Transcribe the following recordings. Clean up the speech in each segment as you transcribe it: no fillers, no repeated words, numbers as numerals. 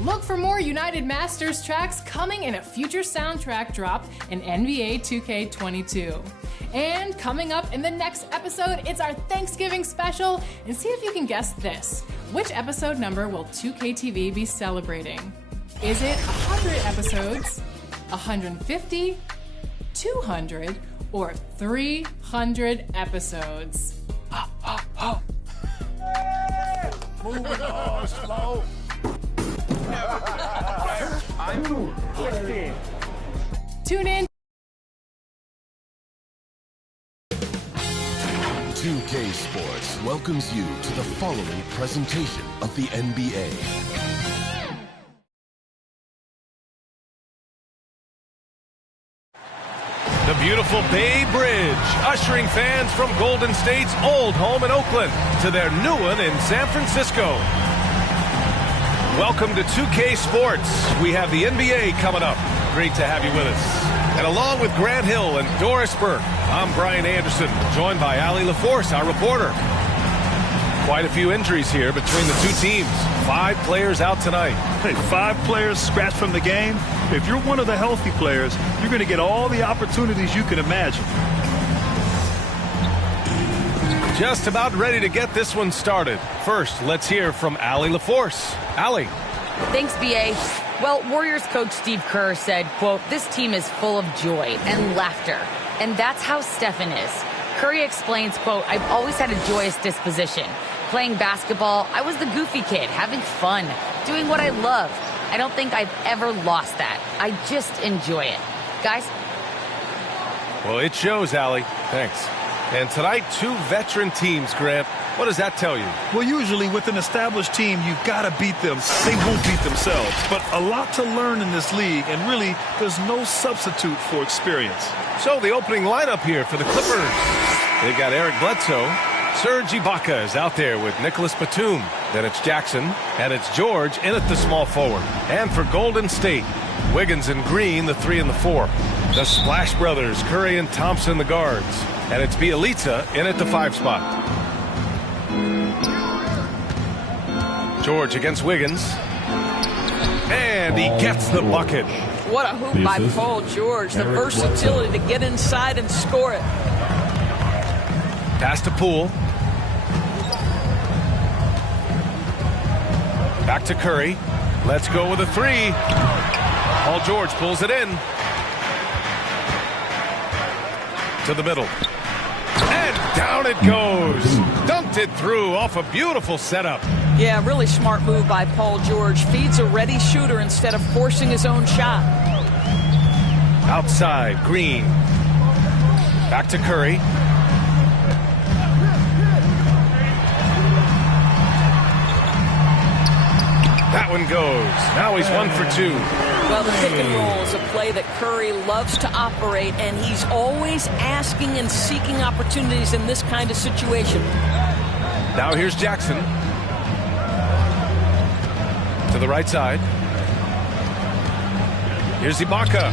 Look for more United Masters tracks coming in a future soundtrack drop in NBA 2K22. And coming up in the next episode, it's our Thanksgiving special. And see if you can guess this. Which episode number will 2K TV be celebrating? Is it 100 episodes, 150, 200, or 300 episodes? Moving on, slow. Tune in. 2K Sports welcomes you to the following presentation of the NBA. The beautiful Bay Bridge, ushering fans from Golden State's old home in Oakland to their new one in San Francisco. Welcome to 2K Sports. We have the NBA coming up. Great to have you with us. And along with Grant Hill and Doris Burke, I'm Brian Anderson, joined by Allie LaForce, our reporter. Quite a few injuries here between the two teams. 5 players out tonight. Hey, 5 players scratched from the game. If you're one of the healthy players, you're going to get all the opportunities you can imagine. Just about ready to get this one started. First, let's hear from Allie LaForce. Allie. Thanks, B.A. Well, Warriors coach Steve Kerr said, quote, "This team is full of joy and laughter." And that's how Stephen is. Curry explains, quote, "I've always had a joyous disposition. Playing basketball, I was the goofy kid, having fun, doing what I love. I don't think I've ever lost that. I just enjoy it." Guys? Well, it shows, Allie. Thanks. And tonight, 2 veteran teams, Grant. What does that tell you? Well, usually with an established team, you've got to beat them. They won't beat themselves. But a lot to learn in this league, and really, there's no substitute for experience. So the opening lineup here for the Clippers. They've got Eric Bledsoe. Serge Ibaka is out there with Nicholas Batum. Then it's Jackson, and it's George in at the small forward. And for Golden State, Wiggins and Green, the 3 and the 4. The Splash Brothers, Curry and Thompson, the guards. And it's Bielitsa in at the 5 spot. George against Wiggins. And he gets the bucket. What a hoop by Paul George. The versatility to get inside and score it. Pass to Poole. Back to Curry. Let's go with a 3. Paul George pulls it in. To the middle. And down it goes. Dunked it through off a beautiful setup. Yeah, really smart move by Paul George. Feeds a ready shooter instead of forcing his own shot. Outside, Green. Back to Curry. That one goes. Now he's 1 for 2. Well, the pick and roll is a play that Curry loves to operate, and he's always asking and seeking opportunities in this kind of situation. Now here's Jackson. To the right side. Here's Ibaka.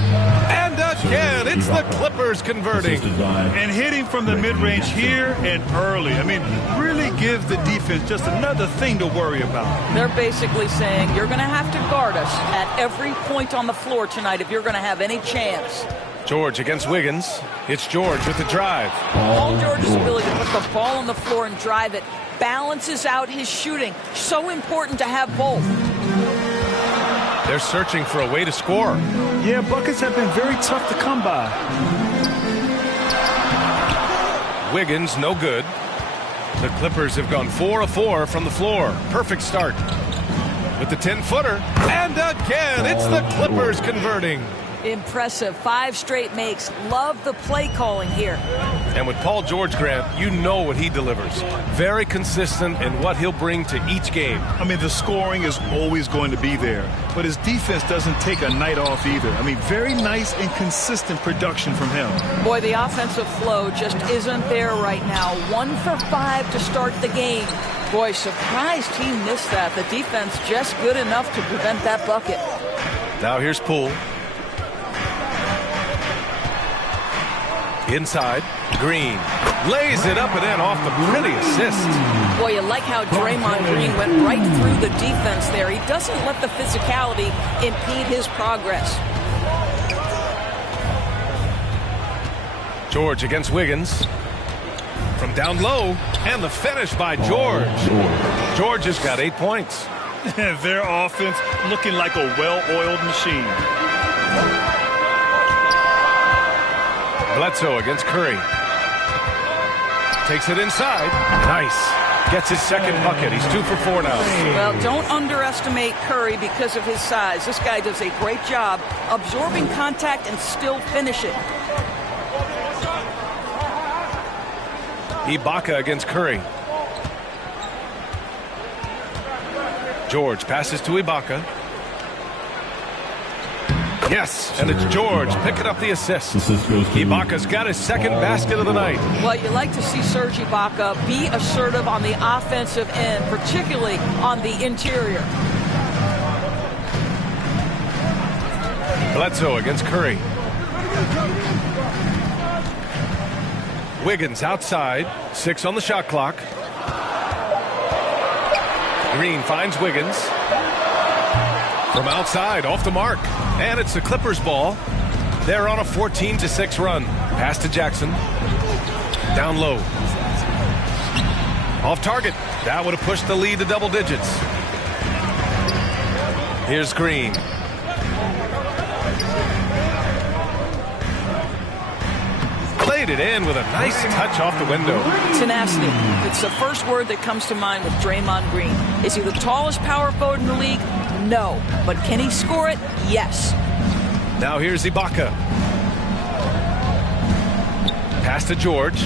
And again, it's the Clippers converting. And hitting from the mid-range here and early. I mean, really give the defense just another thing to worry about. They're basically saying you're going to have to guard us at every point on the floor tonight if you're going to have any chance. George against Wiggins. It's George with the drive. Paul George's ability to put the ball on the floor and drive it balances out his shooting. So important to have both. They're searching for a way to score. Yeah, buckets have been very tough to come by. Wiggins, no good. The Clippers have gone 4 of 4 from the floor. Perfect start. With the 10-footer. And again, it's the Clippers converting. Impressive. 5 straight makes. Love the play calling here. And with Paul George, Grant, you know what he delivers. Very consistent in what he'll bring to each game. I mean, the scoring is always going to be there, but his defense doesn't take a night off either. I mean, very nice and consistent production from him. Boy, the offensive flow just isn't there right now. 1 for 5 to start the game. Boy, surprised he missed that. The defense just good enough to prevent that bucket. Now here's Poole. Inside, Green. Lays it up and in off the pretty assist. Boy, you like how Draymond Green went right through the defense there. He doesn't let the physicality impede his progress. George against Wiggins. From down low, and the finish by George. George has got 8 points. Their offense looking like a well-oiled machine. Bledsoe against Curry. Takes it inside. Nice. Gets his second bucket. He's 2 for 4 now. Well, don't underestimate Curry because of his size. This guy does a great job absorbing contact and still finish it. Ibaka against Curry. George passes to Ibaka. Yes, and it's George picking up the assist. Ibaka's got his second basket of the night. Well, you like to see Serge Ibaka be assertive on the offensive end, particularly on the interior. Bledsoe against Curry. Wiggins outside. 6 on the shot clock. Green finds Wiggins. From outside, off the mark. And it's the Clippers' ball. They're on a 14-6 run. Pass to Jackson. Down low. Off target. That would have pushed the lead to double digits. Here's Green. Played it in with a nice touch off the window. Tenacity. It's the first word that comes to mind with Draymond Green. Is he the tallest power forward in the league? No. But can he score it? Yes. Now here's Ibaka. Pass to George.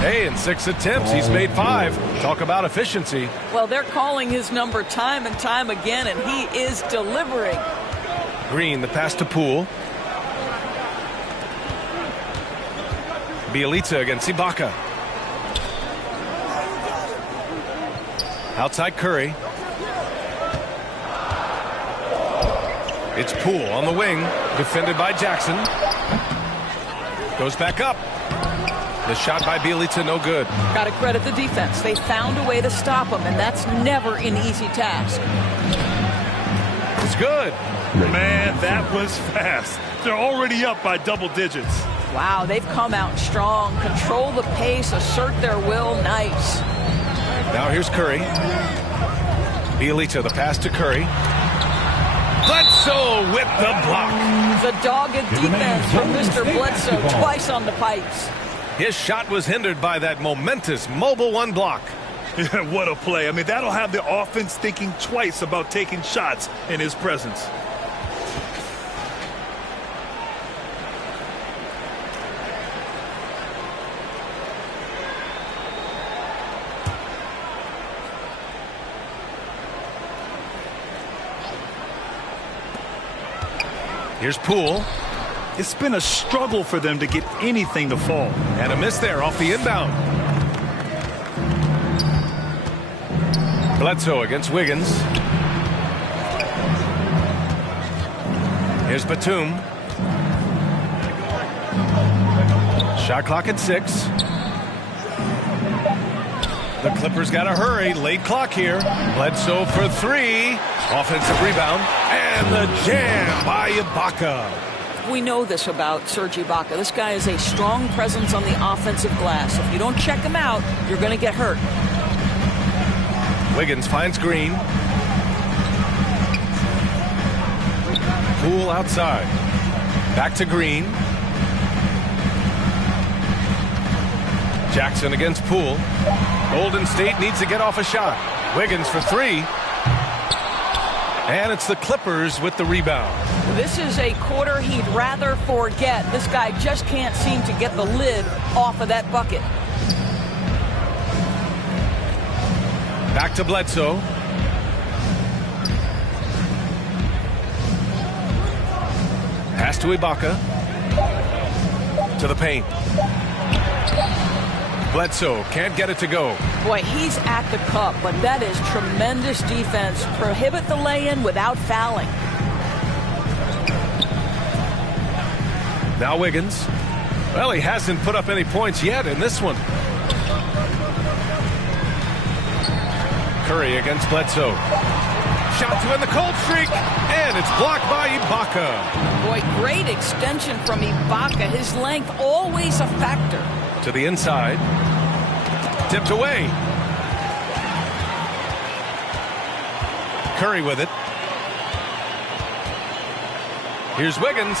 Hey, in 6 attempts, he's made 5. Talk about efficiency. Well, they're calling his number time and time again, and he is delivering. Green, the pass to Poole. Bielitsa against Ibaka. Outside Curry. It's Poole on the wing, defended by Jackson. Goes back up. The shot by Bielitsa, no good. Got to credit the defense. They found a way to stop him, and that's never an easy task. It's good. Man, that was fast. They're already up by double digits. Wow, they've come out strong. Control the pace, assert their will. Nice. Now here's Curry. Bielitsa, the pass to Curry. Bledsoe with the block. The dogged defense from Mr. Bledsoe, twice on the pipes. His shot was hindered by that momentous mobile 1 block. What a play. I mean, that'll have the offense thinking twice about taking shots in his presence. Here's Poole. It's been a struggle for them to get anything to fall. And a miss there off the inbound. Bledsoe against Wiggins. Here's Batum. Shot clock at 6. The Clippers got to hurry. Late clock here. Bledsoe for 3. Offensive rebound. And the jam by Ibaka. We know this about Serge Ibaka. This guy is a strong presence on the offensive glass. If you don't check him out, you're going to get hurt. Wiggins finds Green. Poole outside. Back to Green. Jackson against Poole. Golden State needs to get off a shot. Wiggins for 3. And it's the Clippers with the rebound. This is a quarter he'd rather forget. This guy just can't seem to get the lid off of that bucket. Back to Bledsoe. Pass to Ibaka. To the paint. Bledsoe can't get it to go. Boy, he's at the cup, but that is tremendous defense. Prohibit the lay-in without fouling. Now Wiggins. Well, he hasn't put up any points yet in this one. Curry against Bledsoe. Shot to end the cold streak, and it's blocked by Ibaka. Boy, great extension from Ibaka. His length always a factor. To the inside. Tipped away. Curry with it. Here's Wiggins.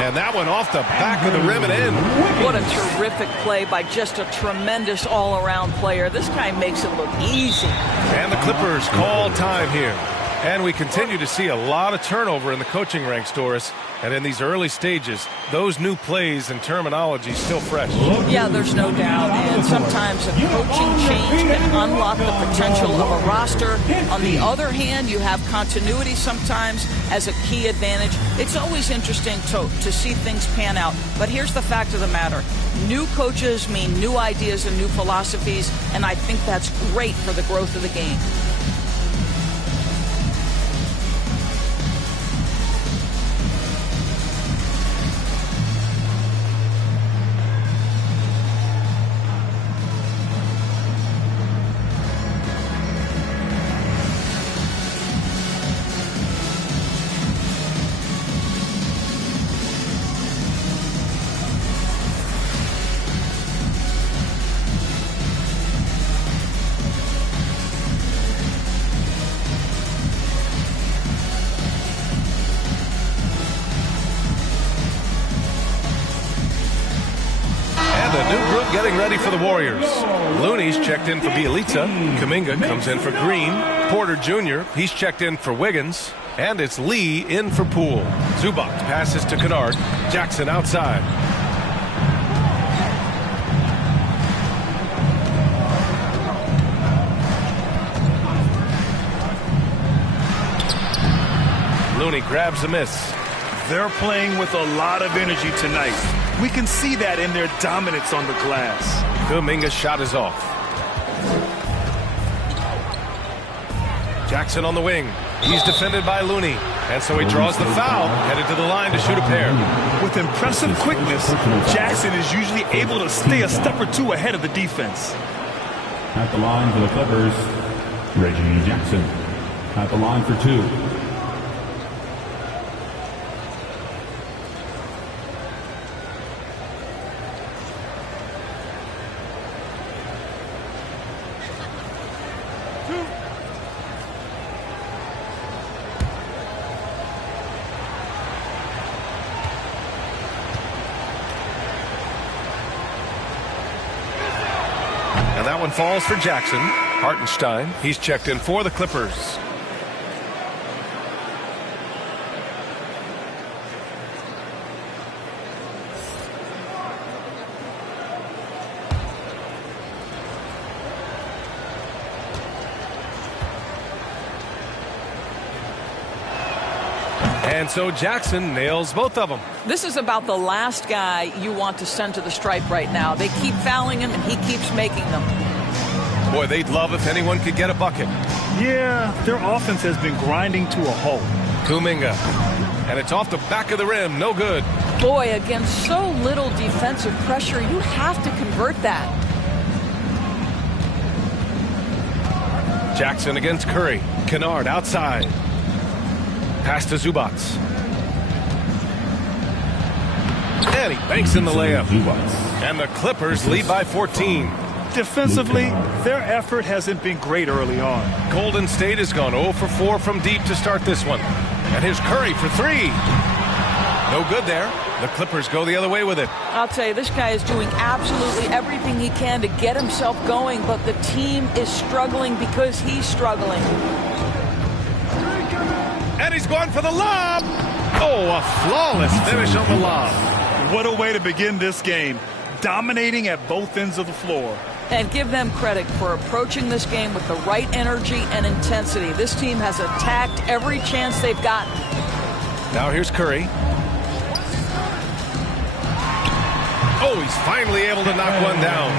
And that one off the back of the rim and in. What a terrific play by just a tremendous all-around player. This guy makes it look easy. And the Clippers call time here. And we continue to see a lot of turnover in the coaching ranks, Doris. And in these early stages, those new plays and terminology still fresh. Yeah, there's no doubt. And sometimes a coaching change can unlock the potential of a roster. On the other hand, you have continuity sometimes as a key advantage. It's always interesting to see things pan out. But here's the fact of the matter. New coaches mean new ideas and new philosophies, and I think that's great for the growth of the game. Getting ready for the Warriors. Looney's checked in for Bielitsa. Kuminga comes in for Green. Porter Jr., he's checked in for Wiggins. And it's Lee in for Poole. Zubac passes to Kennard. Jackson outside. Looney grabs a miss. They're playing with a lot of energy tonight. We can see that in their dominance on the glass. Kuminga's shot is off. Jackson on the wing. He's defended by Looney. And so he draws the foul, headed to the line to shoot a pair. With impressive quickness, Jackson is usually able to stay a step or two ahead of the defense. At the line for the Clippers, Reggie Jackson. At the line for two. That one falls for Jackson. Hartenstein, he's checked in for the Clippers. And so Jackson nails both of them. This is about the last guy you want to send to the stripe right now. They keep fouling him, and he keeps making them. Boy, they'd love if anyone could get a bucket. Yeah, their offense has been grinding to a halt. Kuminga. And it's off the back of the rim. No good. Boy, against so little defensive pressure, you have to convert that. Jackson against Curry. Kennard outside. Pass to Zubac. And he banks in the layup. And the Clippers lead by 14. Defensively, their effort hasn't been great early on. Golden State has gone 0 for 4 from deep to start this one. And here's Curry for three. No good there. The Clippers go the other way with it. I'll tell you, this guy is doing absolutely everything he can to get himself going, but the team is struggling because he's struggling. And he's going for the lob. Oh, a flawless finish on the lob. What a way to begin this game. Dominating at both ends of the floor. And give them credit for approaching this game with the right energy and intensity. This team has attacked every chance they've gotten. Now here's Curry. Oh, he's finally able to knock one down.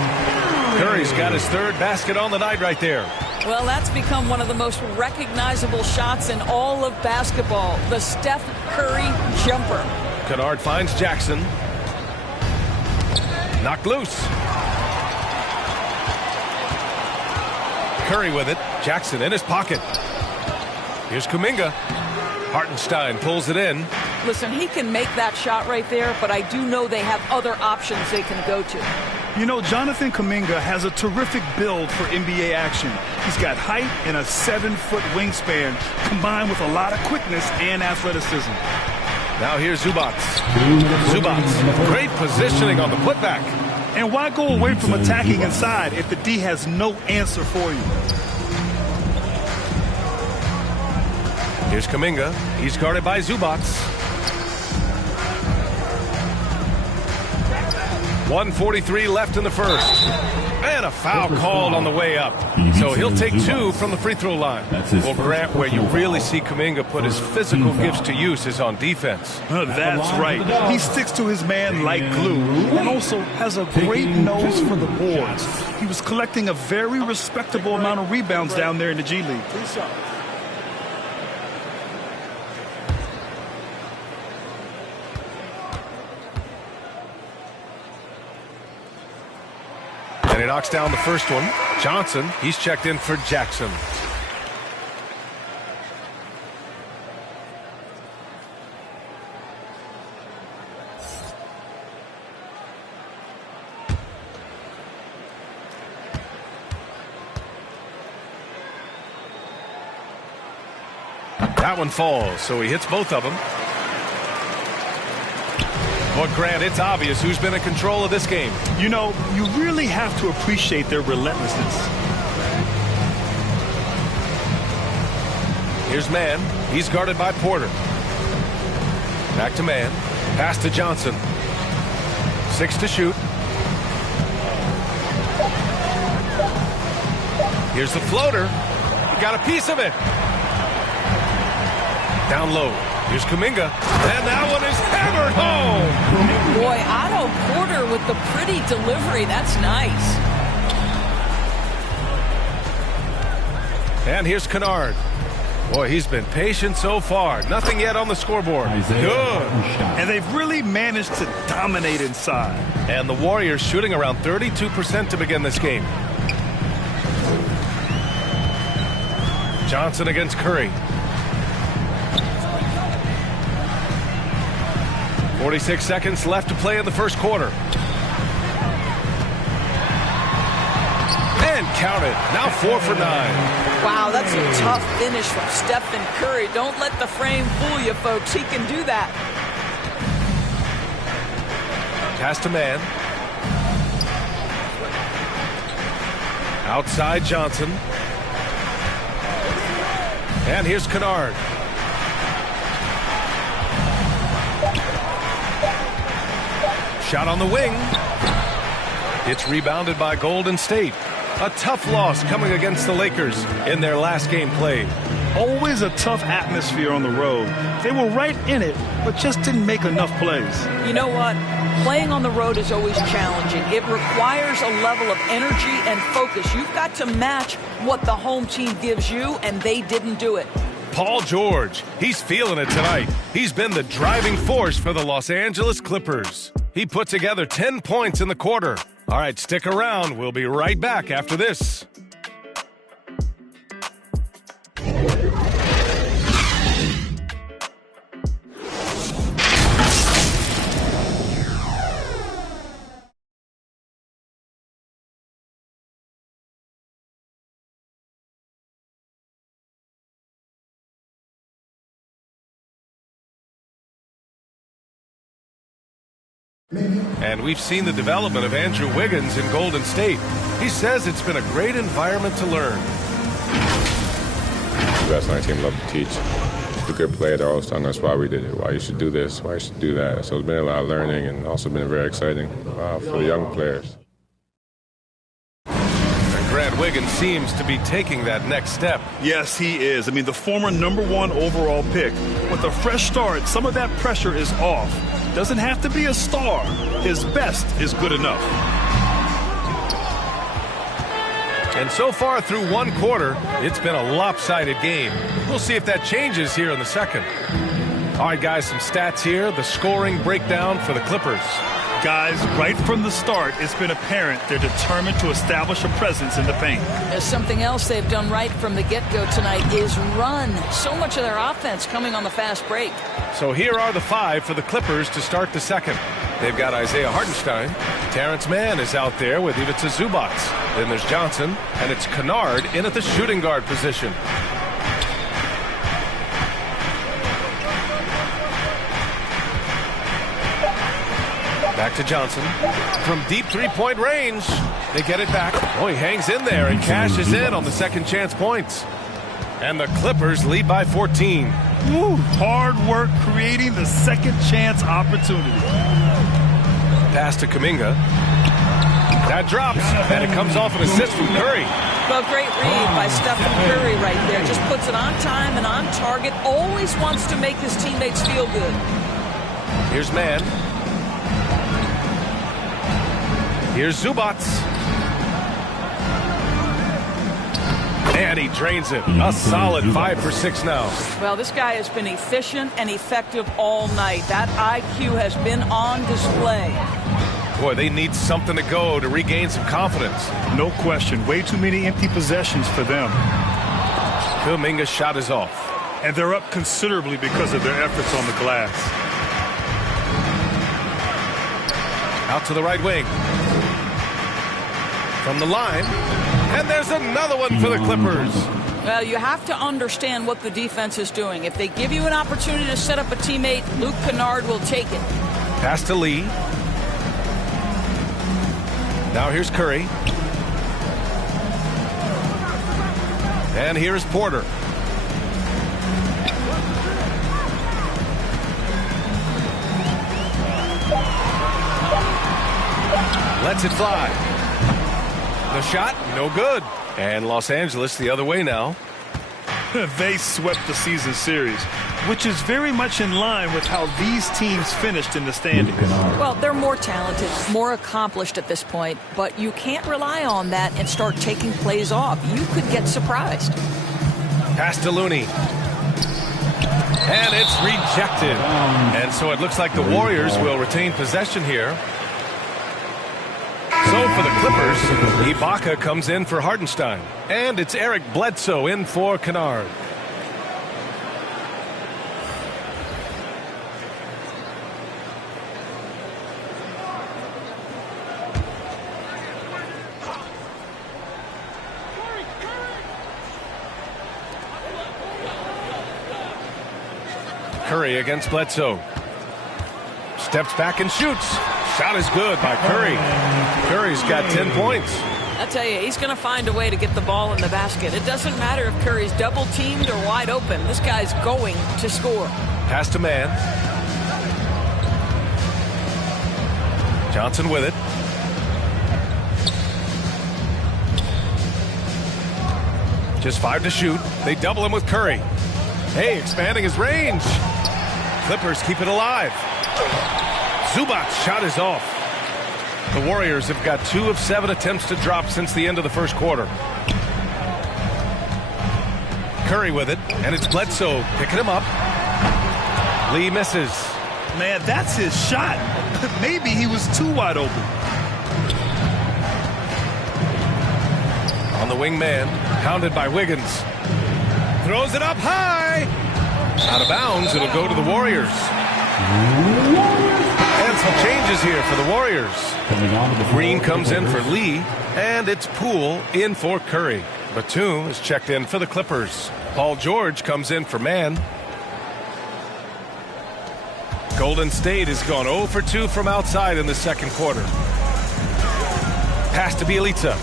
Curry's got his third basket on the night right there. Well, that's become one of the most recognizable shots in all of basketball. The Steph Curry jumper. Kennard finds Jackson. Knocked loose. Curry with it. Jackson in his pocket. Here's Kuminga. Hartenstein pulls it in. Listen, he can make that shot right there, but I do know they have other options they can go to. You know, Jonathan Kuminga has a terrific build for NBA action. He's got height and a 7-foot wingspan, combined with a lot of quickness and athleticism. Now here's Zubac. Zubac, great positioning on the putback. And why go away from attacking inside if the D has no answer for you? Here's Kuminga. He's guarded by Zubac. 1:43 left in the first. And a foul called on the way up. So he'll take 2 from the free throw line. Well, Grant, where you really see Kuminga put his physical gifts to use is on defense. That's right. He sticks to his man like glue and also has a great nose for the boards. He was collecting a very respectable amount of rebounds down there in the G League. And he knocks down the first one. Johnson, he's checked in for Jackson. That one falls, so he hits both of them. But Grant, it's obvious who's been in control of this game. You know, you really have to appreciate their relentlessness. Here's Mann. He's guarded by Porter. Back to Mann. Pass to Johnson. 6 to shoot. Here's the floater. He got a piece of it. Down low. Here's Kuminga. And that one is hammered home. Boy, Otto Porter with the pretty delivery. That's nice. And here's Kennard. Boy, he's been patient so far. Nothing yet on the scoreboard. Good. And they've really managed to dominate inside. And the Warriors shooting around 32% to begin this game. Johnson against Curry. 46 seconds left to play in the first quarter. And counted. Now 4 for 9. Wow, that's a tough finish from Stephen Curry. Don't let the frame fool you, folks. He can do that. Pass to Mann. Outside Johnson. And here's Kennard. Shot on the wing. It's rebounded by Golden State. A tough loss coming against the Lakers in their last game played. Always a tough atmosphere on the road. They were right in it, but just didn't make enough plays. You know what? Playing on the road is always challenging. It requires a level of energy and focus. You've got to match what the home team gives you, and they didn't do it. Paul George, he's feeling it tonight. He's been the driving force for the Los Angeles Clippers. He put together 10 points in the quarter. All right, stick around. We'll be right back after this. And we've seen the development of Andrew Wiggins in Golden State. He says it's been a great environment to learn. The best on our team love to teach. The good players are always telling us why we did it, why you should do this, why you should do that. So it's been a lot of learning and also been very exciting for the young players. And Grant Wiggins seems to be taking that next step. Yes, he is. I mean, the former #1 overall pick. With a fresh start, some of that pressure is off. Doesn't have to be a star. His best is good enough. And so far through one quarter, it's been a lopsided game. We'll see if that changes here in the second. All right, guys, some stats here. The scoring breakdown for the Clippers. Guys, right from the start, it's been apparent they're determined to establish a presence in the paint. There's something else they've done right from the get-go tonight is run. So much of their offense coming on the fast break. So here are the 5 for the Clippers to start the second. They've got Isaiah Hartenstein. Terrence Mann is out there with Ivica Zubac. Then there's Johnson, and it's Kennard in at the shooting guard position. Back to Johnson. From deep three-point range, they get it back. Oh, he hangs in there and cashes in on the second chance points. And the Clippers lead by 14. Woo, hard work creating the second chance opportunity. Pass to Kuminga. That drops, and it comes off an assist from Curry. Well, great read by Stephen Curry right there. Just puts it on time and on target. Always wants to make his teammates feel good. Here's Mann. Here's Zubac. And he drains it. A solid 5 for 6 now. Well, this guy has been efficient and effective all night. That IQ has been on display. Boy, they need something to go to regain some confidence. No question. Way too many empty possessions for them. Kuminga's shot is off. And they're up considerably because of their efforts on the glass. Out to the right wing. From the line. And there's another one for the Clippers. Well, you have to understand what the defense is doing. If they give you an opportunity to set up a teammate, Luke Kennard will take it. Pass to Lee. Now here's Curry. And here's Porter. Lets it fly. The shot, no good. And Los Angeles the other way now. They swept the season series, which is very much in line with how these teams finished in the standings. Well, they're more talented, more accomplished at this point, but you can't rely on that and start taking plays off. You could get surprised. Pass to Looney. And it's rejected. And so it looks like the Warriors will retain possession here. So for the Clippers, Ibaka comes in for Hartenstein. And it's Eric Bledsoe in for Kennard. Curry against Bledsoe. Steps back and shoots. Shot is good by Curry. Curry's got 10 points. I tell you, he's going to find a way to get the ball in the basket. It doesn't matter if Curry's double teamed or wide open. This guy's going to score. Pass to Mann. Johnson with it. Just 5 to shoot. They double him with Curry. Hey, expanding his range. Clippers keep it alive. Zubac's shot is off. The Warriors have got 2 of 7 attempts to drop since the end of the first quarter. Curry with it, and it's Bledsoe picking him up. Lee misses. Man, that's his shot. Maybe he was too wide open. On the wing man, pounded by Wiggins. Throws it up high. Out of bounds, it'll go to the Warriors. And some changes here for the Warriors. Green comes in for Lee, and it's Poole in for Curry. Batum is checked in for the Clippers. Paul George comes in for Mann. Golden State has gone 0 for 2 from outside in the second quarter. Pass to Bjelica.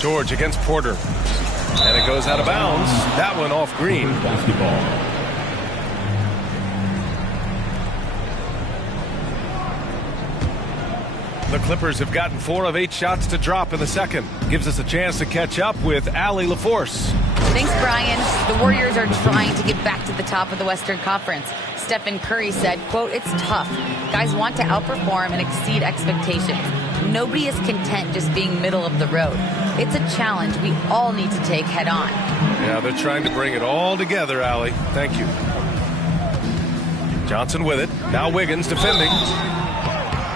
George against Porter. And it goes out of bounds. That one off Green. Basketball. The Clippers have gotten 4 of 8 shots to drop in the second. Gives us a chance to catch up with Allie LaForce. Thanks, Brian. The Warriors are trying to get back to the top of the Western Conference. Stephen Curry said, quote, "It's tough. Guys want to outperform and exceed expectations. Nobody is content just being middle of the road. It's a challenge we all need to take head on." Yeah, they're trying to bring it all together, Allie. Thank you. Johnson with it. Now Wiggins defending.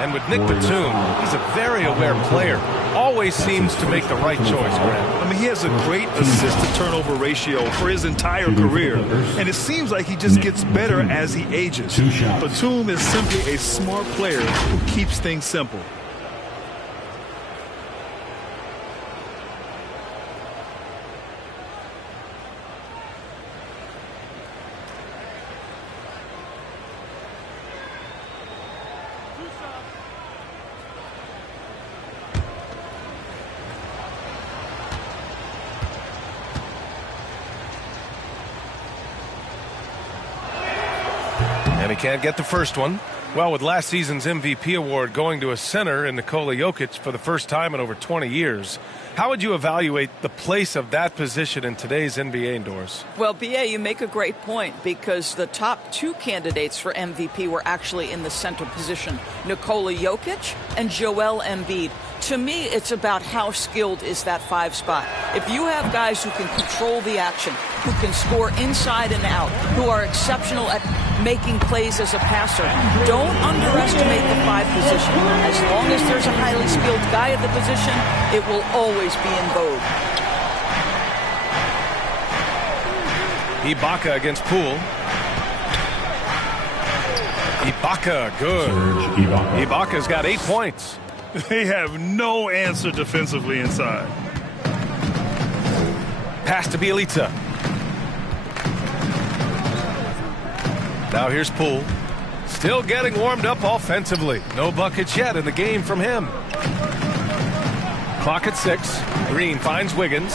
And with Nick Batum, he's a very aware player. Always seems to make the right choice, Grant. I mean, he has a great assist-to-turnover ratio for his entire career. And it seems like he just gets better as he ages. Batum is simply a smart player who keeps things simple. And he can't get the first one. Well, with last season's MVP award going to a center in Nikola Jokic for the first time in over 20 years, how would you evaluate the place of that position in today's NBA indoors? Well, B.A., you make a great point because the top two candidates for MVP were actually in the center position, Nikola Jokic and Joel Embiid. To me, it's about how skilled is that 5 spot. If you have guys who can control the action, who can score inside and out, who are exceptional at making plays as a passer, don't underestimate the 5 position. As long as there's a highly skilled guy at the position, it will always be in vogue. Ibaka against Poole. Ibaka, good. Ibaka's got 8 points. They have no answer defensively inside. Pass to Bjelica. Now here's Poole. Still getting warmed up offensively. No buckets yet in the game from him. Clock at 6. Green finds Wiggins.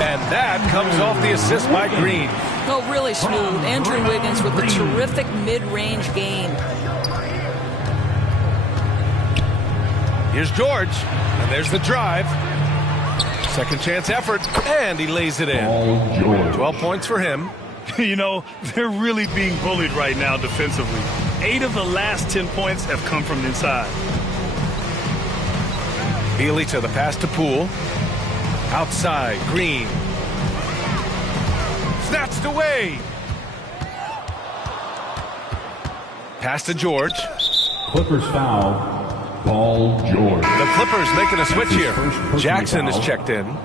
And that comes off the assist by Green. No, really smooth. Andrew Wiggins with a terrific mid-range game. Here's George, and there's the drive. Second chance effort, and he lays it in. 12 points for him. You know, they're really being bullied right now defensively. 8 of the last 10 points have come from inside. Bjelica, the pass to Poole. Outside, Green. Snatched away. Pass to George. Clippers foul. Paul George. The Clippers making a switch here. Jackson is checked in.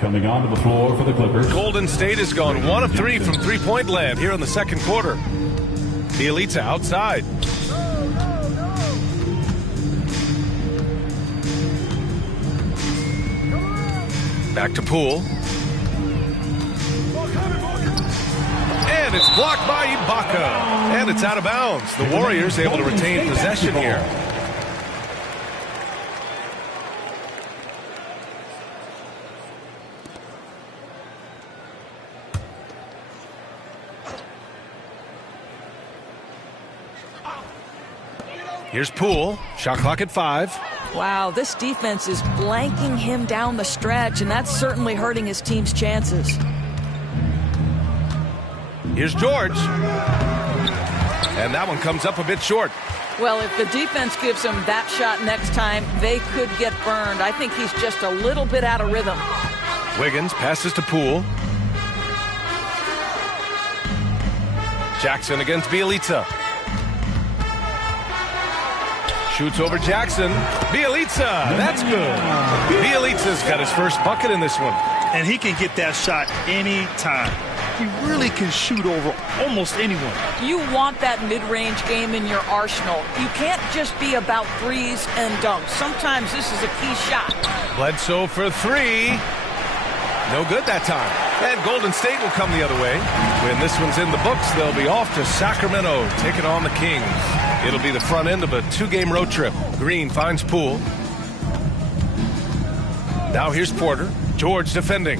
Coming onto the floor for the Clippers. Golden State has gone 1 of 3 from three-point land here in the second quarter. Bjelica outside. Back to Poole. And it's blocked by Ibaka. And it's out of bounds. The Warriors able to retain possession here. Here's Poole. Shot clock at 5. Wow, this defense is blanking him down the stretch, and that's certainly hurting his team's chances. Here's George. And that one comes up a bit short. Well, if the defense gives him that shot next time, they could get burned. I think he's just a little bit out of rhythm. Wiggins passes to Poole. Jackson against Bjelica. Shoots over Jackson. Bjelica, that's good. Bjelica's got his first bucket in this one. And he can get that shot anytime. He really can shoot over almost anyone. You want that mid-range game in your arsenal. You can't just be about threes and dunks. Sometimes this is a key shot. Bledsoe for 3. No good that time. And Golden State will come the other way. When this one's in the books, they'll be off to Sacramento, taking on the Kings. It'll be the front end of a 2-game road trip. Green finds Poole. Now here's Porter. George defending.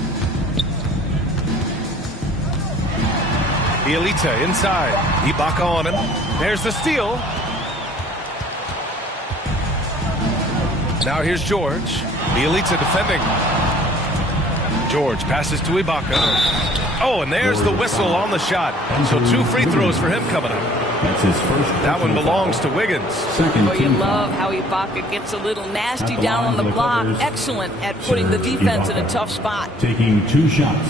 Bjelica inside. Ibaka on him. There's the steal. Now here's George. Bjelica defending. George passes to Ibaka. Oh, and there's the whistle on the shot. So 2 free throws for him coming up. That's his first. That one belongs to Wiggins. Oh, you love how Ibaka gets a little nasty down on the block. Excellent at putting the defense in a tough spot. Taking 2 shots.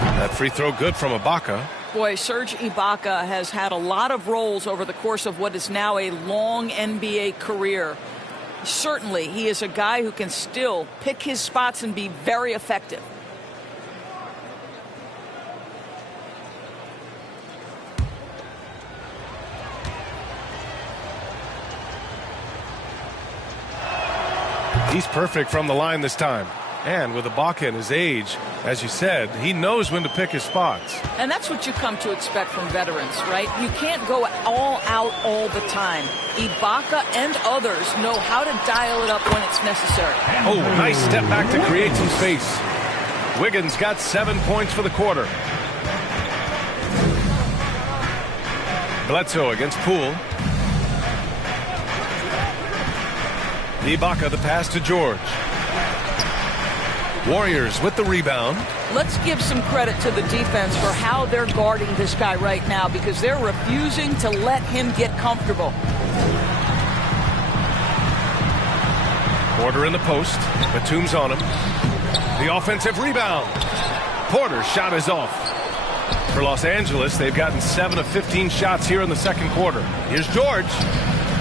That free throw good from Ibaka. Boy, Serge Ibaka has had a lot of roles over the course of what is now a long NBA career. Certainly, he is a guy who can still pick his spots and be very effective. He's perfect from the line this time. And with Ibaka and his age, as you said, he knows when to pick his spots. And that's what you come to expect from veterans, right? You can't go all out all the time. Ibaka and others know how to dial it up when it's necessary. Oh, nice step back to create some space. Wiggins got 7 points for the quarter. Bledsoe against Poole. Ibaka the pass to George. Warriors with the rebound. Let's give some credit to the defense for how they're guarding this guy right now, because they're refusing to let him get comfortable. Porter in the post. Batum's on him. The offensive rebound. Porter's shot is off. For Los Angeles, they've gotten 7 of 15 shots here in the second quarter. Here's George.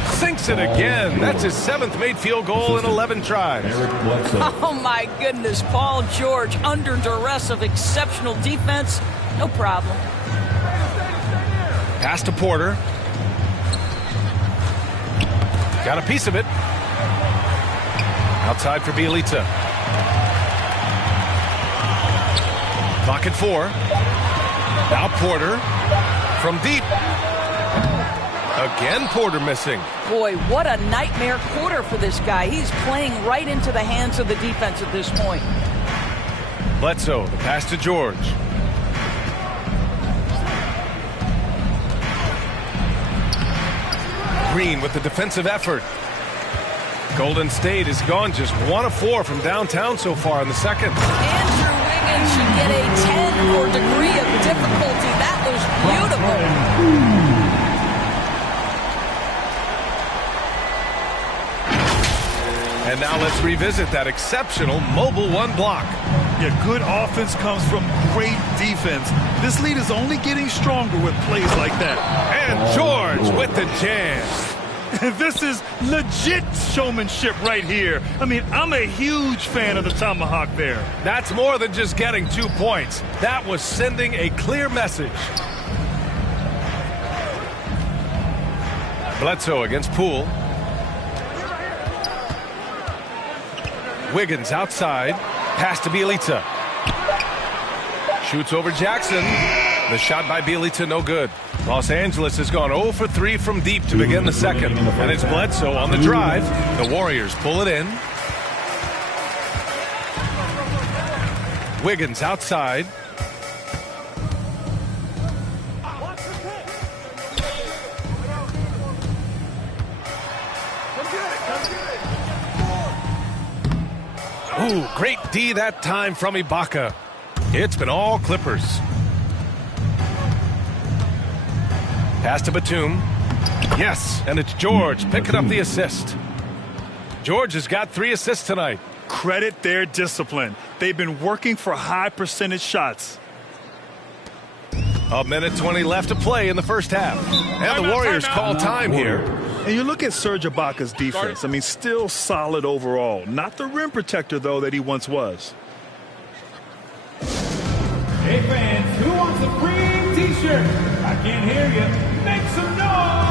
Sinks it again. That's his 7th made field goal in 11 tries. Oh, my goodness. Paul George under duress of exceptional defense. No problem. Pass to Porter. Got a piece of it. Outside for Bielitsa. Clock at 4. Now Porter from deep. Again, Porter missing. Boy, what a nightmare quarter for this guy. He's playing right into the hands of the defense at this point. Bledsoe, the pass to George. Green with the defensive effort. Golden State has gone just 1 of 4 from downtown so far in the second. Andrew Wiggins should get a 10 for degree of difficulty. That was beautiful. And now let's revisit that exceptional mobile 1 block. Yeah, good offense comes from great defense. This lead is only getting stronger with plays like that. And George with the jam. This is legit showmanship right here. I mean, I'm a huge fan of the tomahawk there. That's more than just getting 2 points. That was sending a clear message. Bledsoe against Poole. Wiggins outside. Pass to Bielitsa. Shoots over Jackson. The shot by Bielitsa no good. Los Angeles has gone 0 for 3 from deep to begin the second. And it's Bledsoe on the drive. The Warriors pull it in. Wiggins outside. Ooh, great D that time from Ibaka. It's been all Clippers. Pass to Batum. Yes, and it's George picking up the assist. George has got 3 assists tonight. Credit their discipline. They've been working for high percentage shots. A minute 20 left to play in the first half. And the Warriors call time here. And you look at Serge Ibaka's defense. I mean, still solid overall. Not the rim protector, though, that he once was. Hey, fans, who wants a free T-shirt? I can't hear you. Make some noise!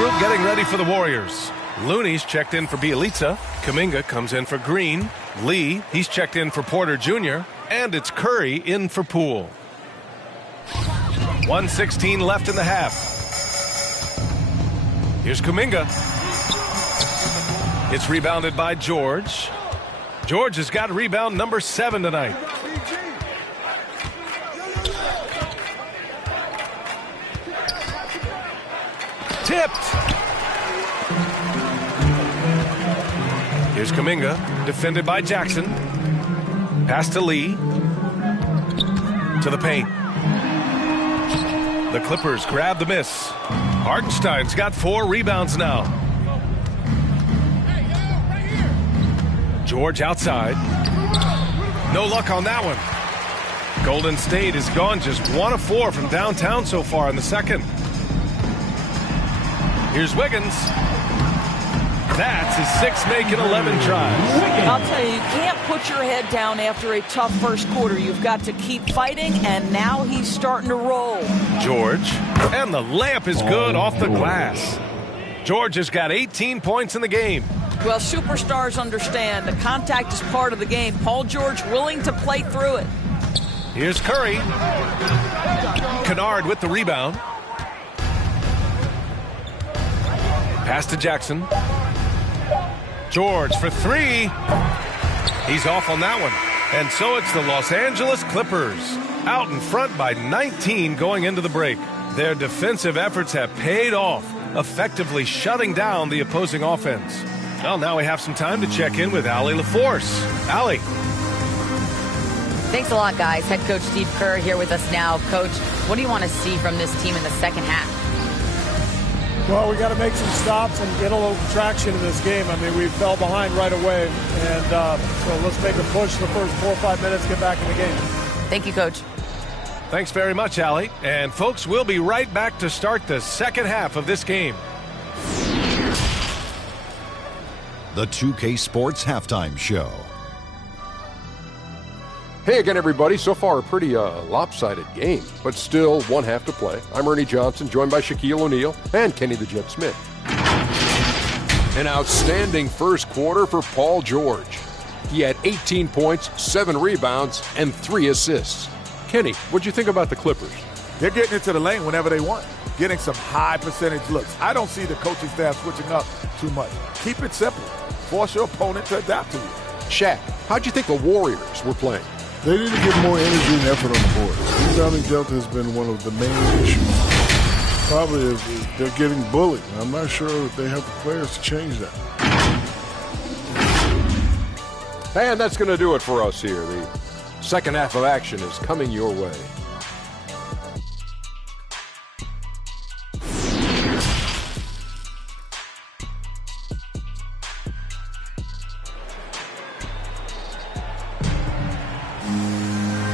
group getting ready for the Warriors. Looney's checked in for Bielitsa. Kuminga comes in for Green. Lee, he's checked in for Porter Jr. And it's Curry in for Poole. 1:16 left in the half. Here's Kuminga. It's rebounded by George. George has got rebound number 7 tonight. Tipped. Here's Kuminga, defended by Jackson. Pass to Lee. To the paint. The Clippers grab the miss. Hartenstein's got 4 rebounds now. George outside. No luck on that one. Golden State has gone just 1 of 4 from downtown so far in the second. Here's Wiggins. That's his 6th make in 11 tries. I'll tell you, you can't put your head down after a tough first quarter. You've got to keep fighting, and now he's starting to roll. George, and the layup is good off the glass. George has got 18 points in the game. Well, superstars understand the contact is part of the game. Paul George willing to play through it. Here's Curry. Kennard with the rebound. Pass to Jackson. George for 3. He's off on that one. And so it's the Los Angeles Clippers out in front by 19 going into the break. Their defensive efforts have paid off, effectively shutting down the opposing offense. Well, now we have some time to check in with Allie LaForce. Allie. Thanks a lot, guys. Head coach Steve Kerr here with us now. Coach, what do you want to see from this team in the second half? Well, we got to make some stops and get a little traction in this game. I mean, we fell behind right away, and so let's make a push the first 4 or 5 minutes, get back in the game. Thank you, Coach. Thanks very much, Allie. And, folks, we'll be right back to start the second half of this game. The 2K Sports Halftime Show. Hey again, everybody. So far, a pretty lopsided game, but still 1 half to play. I'm Ernie Johnson, joined by Shaquille O'Neal and Kenny the Jet Smith. An outstanding first quarter for Paul George. He had 18 points, 7 rebounds, and 3 assists. Kenny, what'd you think about the Clippers? They're getting into the lane whenever they want, getting some high percentage looks. I don't see the coaching staff switching up too much. Keep it simple. Force your opponent to adapt to you. Shaq, how'd you think the Warriors were playing? They need to get more energy and effort on the board. Rebounding delta has been one of the main issues. Probably is they're getting bullied. I'm not sure that they have the players to change that. And that's going to do it for us here. The second half of action is coming your way.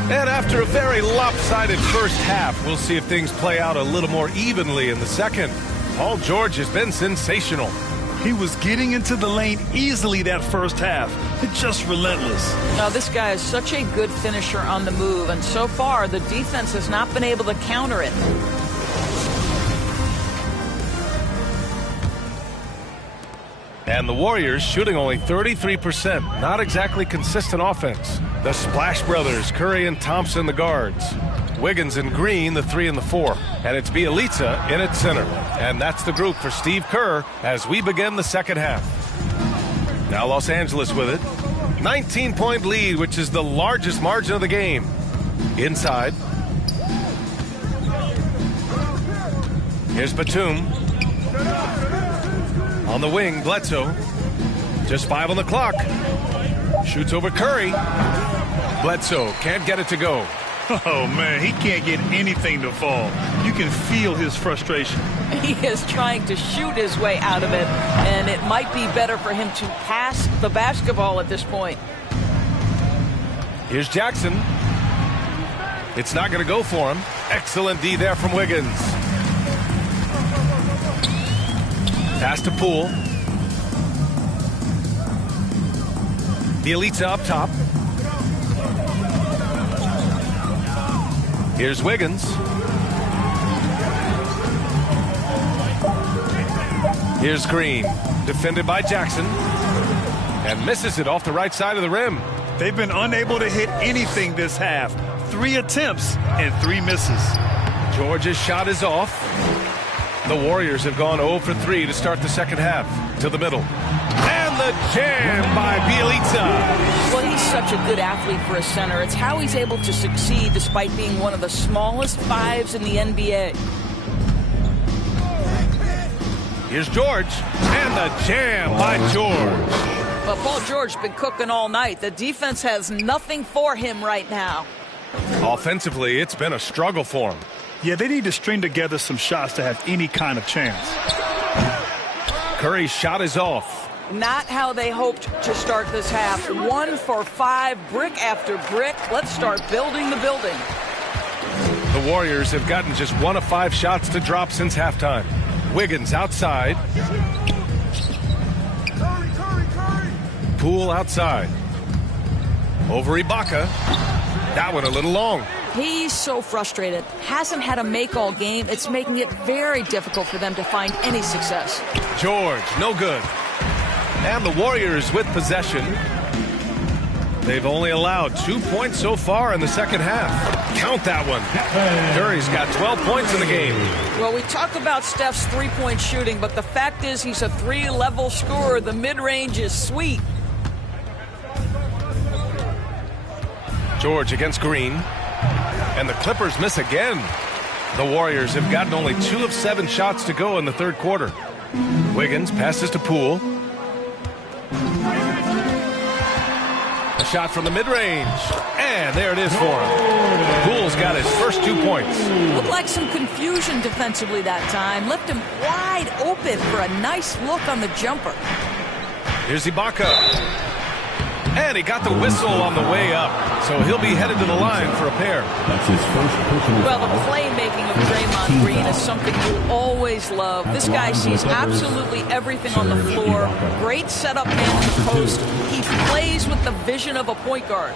And after a very lopsided first half, we'll see if things play out a little more evenly in the second. Paul George has been sensational. He was getting into the lane easily that first half. It's just relentless. Now, this guy is such a good finisher on the move, and so far the defense has not been able to counter it. And the Warriors shooting only 33%. Not exactly consistent offense. The Splash Brothers, Curry and Thompson, the guards. Wiggins and Green, the 3 and the 4. And it's Bielitsa in its center. And that's the group for Steve Kerr as we begin the second half. Now Los Angeles with it. 19-point lead, which is the largest margin of the game. Inside. Here's Batum. On the wing, Bledsoe. Just 5 on the clock. Shoots over Curry. Bledsoe can't get it to go. Oh, man, he can't get anything to fall. You can feel his frustration. He is trying to shoot his way out of it, and it might be better for him to pass the basketball at this point. Here's Jackson. It's not going to go for him. Excellent D there from Wiggins. Pass to Poole. Bielitsa up top. Here's Wiggins. Here's Green, defended by Jackson, and misses it off the right side of the rim. They've been unable to hit anything this half. 3 attempts and 3 misses. George's shot is off. The Warriors have gone 0 for 3 to start the second half. To the middle. And the jam by Bjelica. Well, he's such a good athlete for a center. It's how he's able to succeed despite being one of the smallest 5s in the NBA. Here's George. And the jam by George. But Paul George been cooking all night. The defense has nothing for him right now. Offensively, it's been a struggle for him. Yeah, they need to string together some shots to have any kind of chance. Curry's shot is off. Not how they hoped to start this half. 1 for 5, brick after brick. Let's start building the building. The Warriors have gotten just 1 of 5 shots to drop since halftime. Wiggins outside. Poole outside. Over Ibaka. That one a little long. He's so frustrated. Hasn't had a make all game. It's making it very difficult for them to find any success. George, no good. And the Warriors with possession. They've only allowed 2 points so far in the second half. Count that one. Curry's got 12 points in the game. Well, we talk about Steph's three-point shooting, but the fact is he's a 3-level scorer. The mid-range is sweet. George against Green. And the Clippers miss again. The Warriors have gotten only 2 of 7 shots to go in the third quarter. Wiggins passes to Poole. A shot from the mid-range. And there it is for him. Poole's got his first 2 points. Looked like some confusion defensively that time. Left him wide open for a nice look on the jumper. Here's Ibaka. And he got the whistle on the way up. So he'll be headed to the line for a pair. That's his first personal Well, the playmaking of Draymond Green is something you always love. This guy sees absolutely everything on the floor. Great setup man in the post. He plays with the vision of a point guard.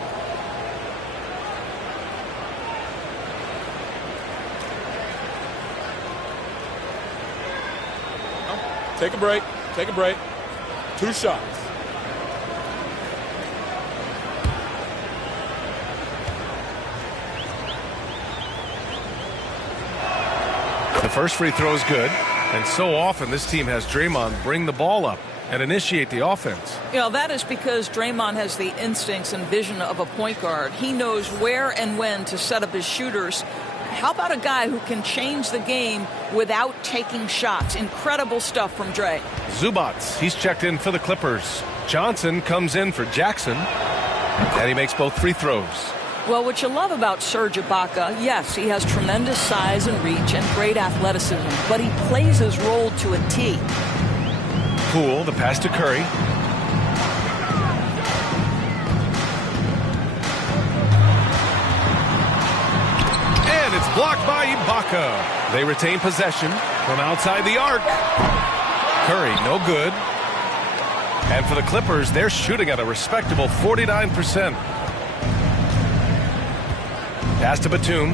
Take a break. Take a break. 2 shots. The first free throw is good, and so often this team has Draymond bring the ball up and initiate the offense. You know, that is because Draymond has the instincts and vision of a point guard. He knows where and when to set up his shooters. How about a guy who can change the game without taking shots? Incredible stuff from Dre. Zubats, he's checked in for the Clippers. Johnson comes in for Jackson, and he makes both free throws. Well, what you love about Serge Ibaka, yes, he has tremendous size and reach and great athleticism, but he plays his role to a T. Poole, the pass to Curry. And it's blocked by Ibaka. They retain possession from outside the arc. Curry, no good. And for the Clippers, they're shooting at a respectable 49%. Pass to Batum.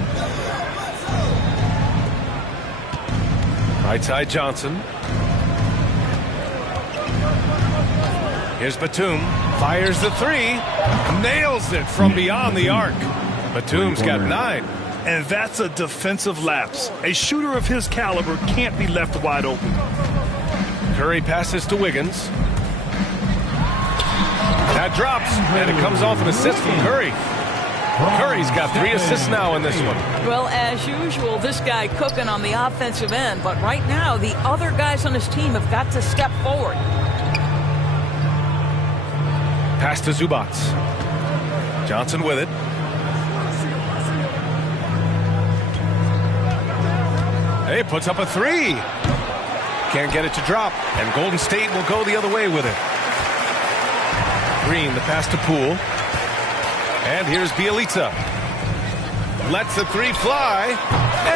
Right side Johnson. Here's Batum. Fires the 3. Nails it from beyond the arc. Batum's got 9. And that's a defensive lapse. A shooter of his caliber can't be left wide open. Curry passes to Wiggins. That drops, and it comes off an assist from Curry. Curry's got 3 assists now in this one. Well, as usual, this guy cooking on the offensive end. But right now, the other guys on his team have got to step forward. Pass to Zubats. Johnson with it. Hey, puts up a 3. Can't get it to drop. And Golden State will go the other way with it. Green, the pass to Poole. And here's Bjelica. Lets the 3 fly.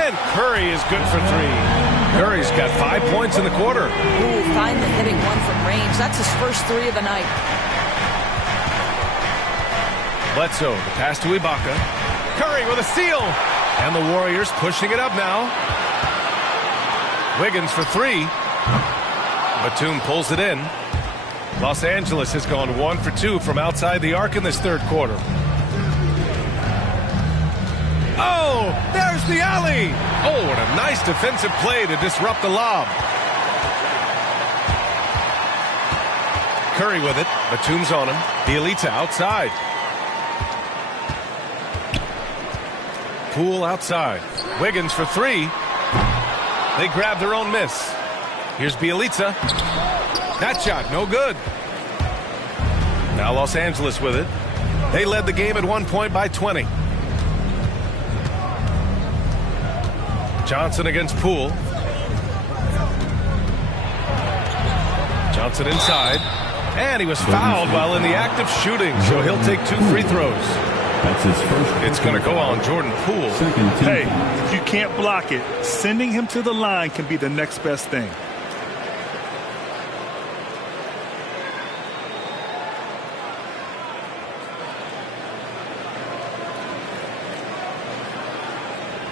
And Curry is good for 3. Curry's got 5 points in the quarter. Ooh, finally hitting one from range. That's his first 3 of the night. Bledsoe, the pass to Ibaka. Curry with a steal. And the Warriors pushing it up now. Wiggins for 3. Batum pulls it in. Los Angeles has gone 1 for 2 from outside the arc in this third quarter. Oh, there's the alley. Oh, and a nice defensive play to disrupt the lob. Curry with it. Batum's on him. Bjelica outside. Poole outside. Wiggins for 3. They grab their own miss. Here's Bjelica. That shot, no good. Now Los Angeles with it. They led the game at one point by 20. Johnson against Poole. Johnson inside. And he was fouled while in the act of shooting, so he'll take 2 free throws. That's his first. It's going to go on Jordan Poole. Hey, if you can't block it, sending him to the line can be the next best thing.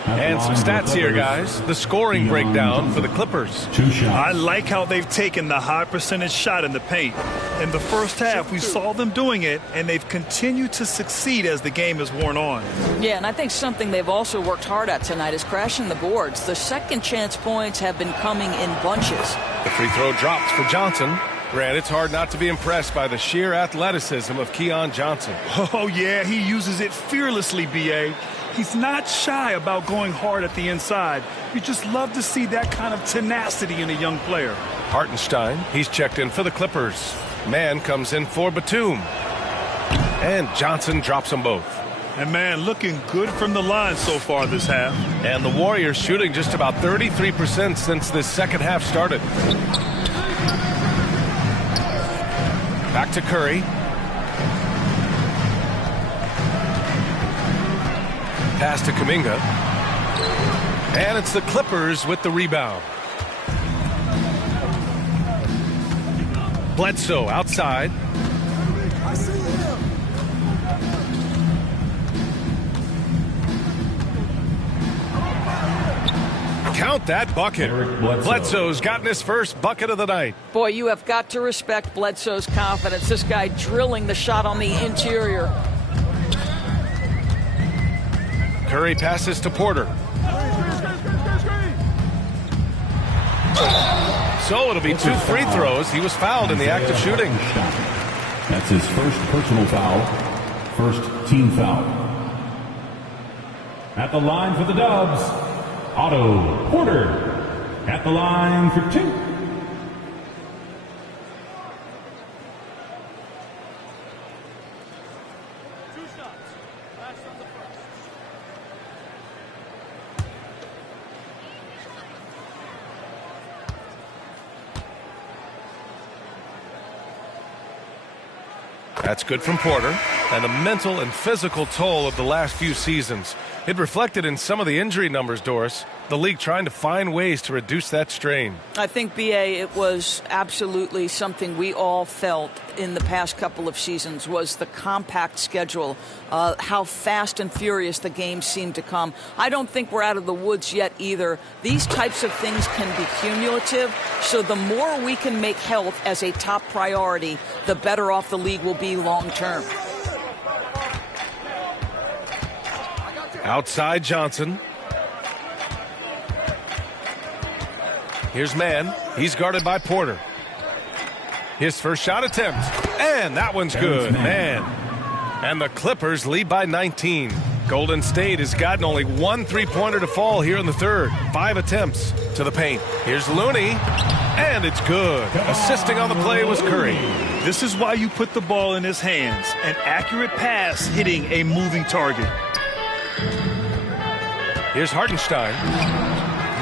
And some stats here, guys. The scoring breakdown for the Clippers. 2 shots. I like how they've taken the high percentage shot in the paint. In the first half, we saw them doing it, and they've continued to succeed as the game has worn on. Yeah, and I think something they've also worked hard at tonight is crashing the boards. The second chance points have been coming in bunches. The free throw drops for Johnson. Grant, it's hard not to be impressed by the sheer athleticism of Keon Johnson. Oh, yeah, he uses it fearlessly, B.A. He's not shy about going hard at the inside. You just love to see that kind of tenacity in a young player. Hartenstein, he's checked in for the Clippers. Man comes in for Batum. And Johnson drops them both. And, man, looking good from the line so far this half. And the Warriors shooting just about 33% since this second half started. Back to Curry. Pass to Kuminga. And it's the Clippers with the rebound. Bledsoe outside. Count that bucket. Bledsoe's gotten his first bucket of the night. Boy, you have got to respect Bledsoe's confidence. This guy drilling the shot on the interior. Curry passes to Porter. So it'll be 2 free throws. He was fouled in the act of shooting. That's his first personal foul. First team foul. At the line for the Dubs, Otto Porter. At the line for 2. That's good from Porter. And the mental and physical toll of the last few seasons. It reflected in some of the injury numbers, Doris. The league trying to find ways to reduce that strain. I think, B.A., it was absolutely something we all felt in the past couple of seasons was the compact schedule, how fast and furious the games seem to come. I don't think we're out of the woods yet either. These types of things can be cumulative, so the more we can make health as a top priority, the better off the league will be long term. Outside Johnson. Here's Mann. He's guarded by Porter. His first shot attempt. And that one's good. Mann. And the Clippers lead by 19. Golden State has gotten only 1 3-pointer to fall here in the third. 5 attempts to the paint. Here's Looney. And it's good. Assisting on the play was Curry. This is why you put the ball in his hands. An accurate pass hitting a moving target. Here's Hartenstein.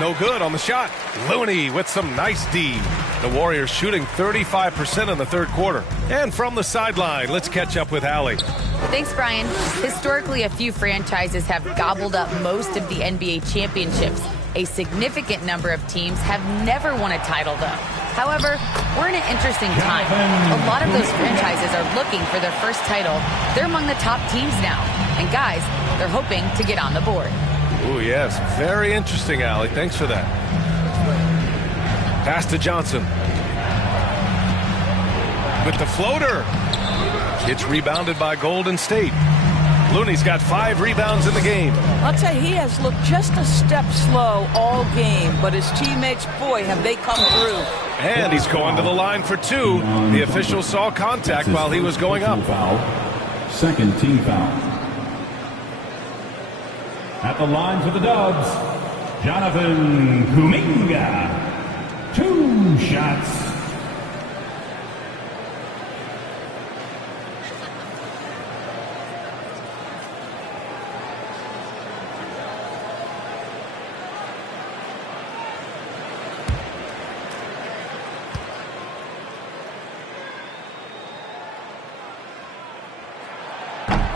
No good on the shot. Looney with some nice D. The Warriors shooting 35% in the third quarter. And from the sideline, let's catch up with Allie. Thanks, Brian. Historically, a few franchises have gobbled up most of the NBA championships. A significant number of teams have never won a title, though. However, we're in an interesting time. A lot of those franchises are looking for their first title. They're among the top teams now. And guys, they're hoping to get on the board. Oh, yes. Very interesting, Allie. Thanks for that. Pass to Johnson. with the floater. It's rebounded by Golden State. Looney's got 5 rebounds in the game. I'll tell you, he has looked just a step slow all game, but his teammates, boy, have they come through. And he's going to the line for 2. The official saw contact while he was going up. Second team foul. At the line for the Dubs, Jonathan Kuminga. 2 shots.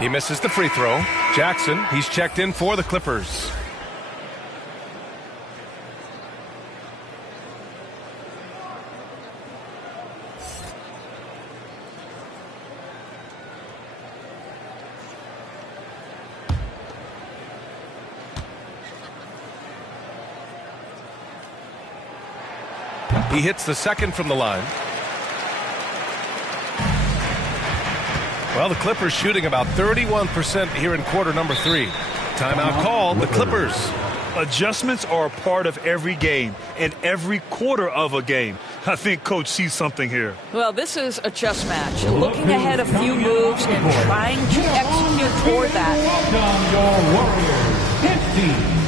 He misses the free throw. Jackson, he's checked in for the Clippers. He hits the second from the line. Well, the Clippers shooting about 31% here in quarter number 3. Timeout called, the Clippers. Adjustments are a part of every game and every quarter of a game. I think Coach sees something here. Well, this is a chess match. Looking ahead a few moves and trying to execute toward that. Welcome your Warriors 15.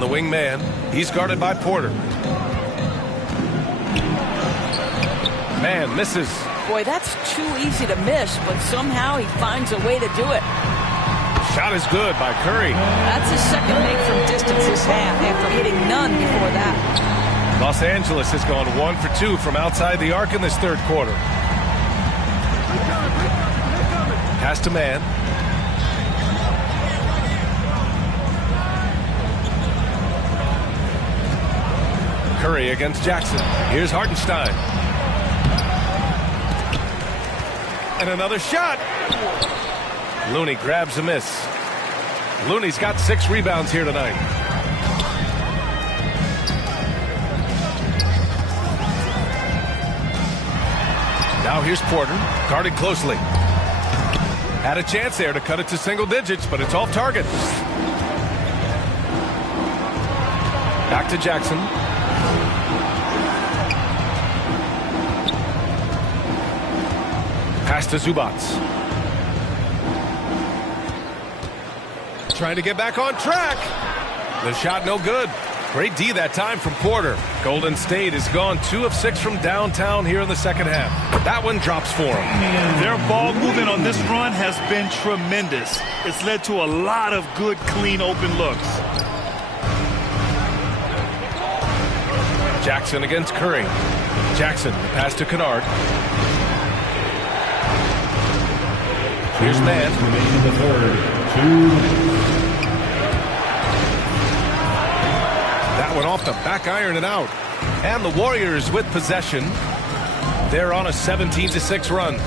The wingman, he's guarded by Porter. Man misses. Boy, that's too easy to miss, but somehow he finds a way to do it. Shot is good by Curry. That's his second make from distance this half after hitting none before that. Los Angeles has gone 1 for 2 from outside the arc in this third quarter. Pass to man. Curry against Jackson. Here's Hartenstein. And another shot. Looney grabs a miss. Looney's got 6 rebounds here tonight. Now here's Porter, guarded closely. Had a chance there to cut it to single digits, but it's off target. Back to Jackson. Pass to Zubats. Trying to get back on track. The shot no good. Great D that time from Porter. Golden State has gone 2 of 6 from downtown here in the second half. That one drops for them. Their ball movement on this run has been tremendous. It's led to a lot of good, clean, open looks. Jackson against Curry. Jackson, pass to Kennard. Here's man. Remaining the third. 2. That one off the back iron and out. And the Warriors with possession. They're on a 17-6 run.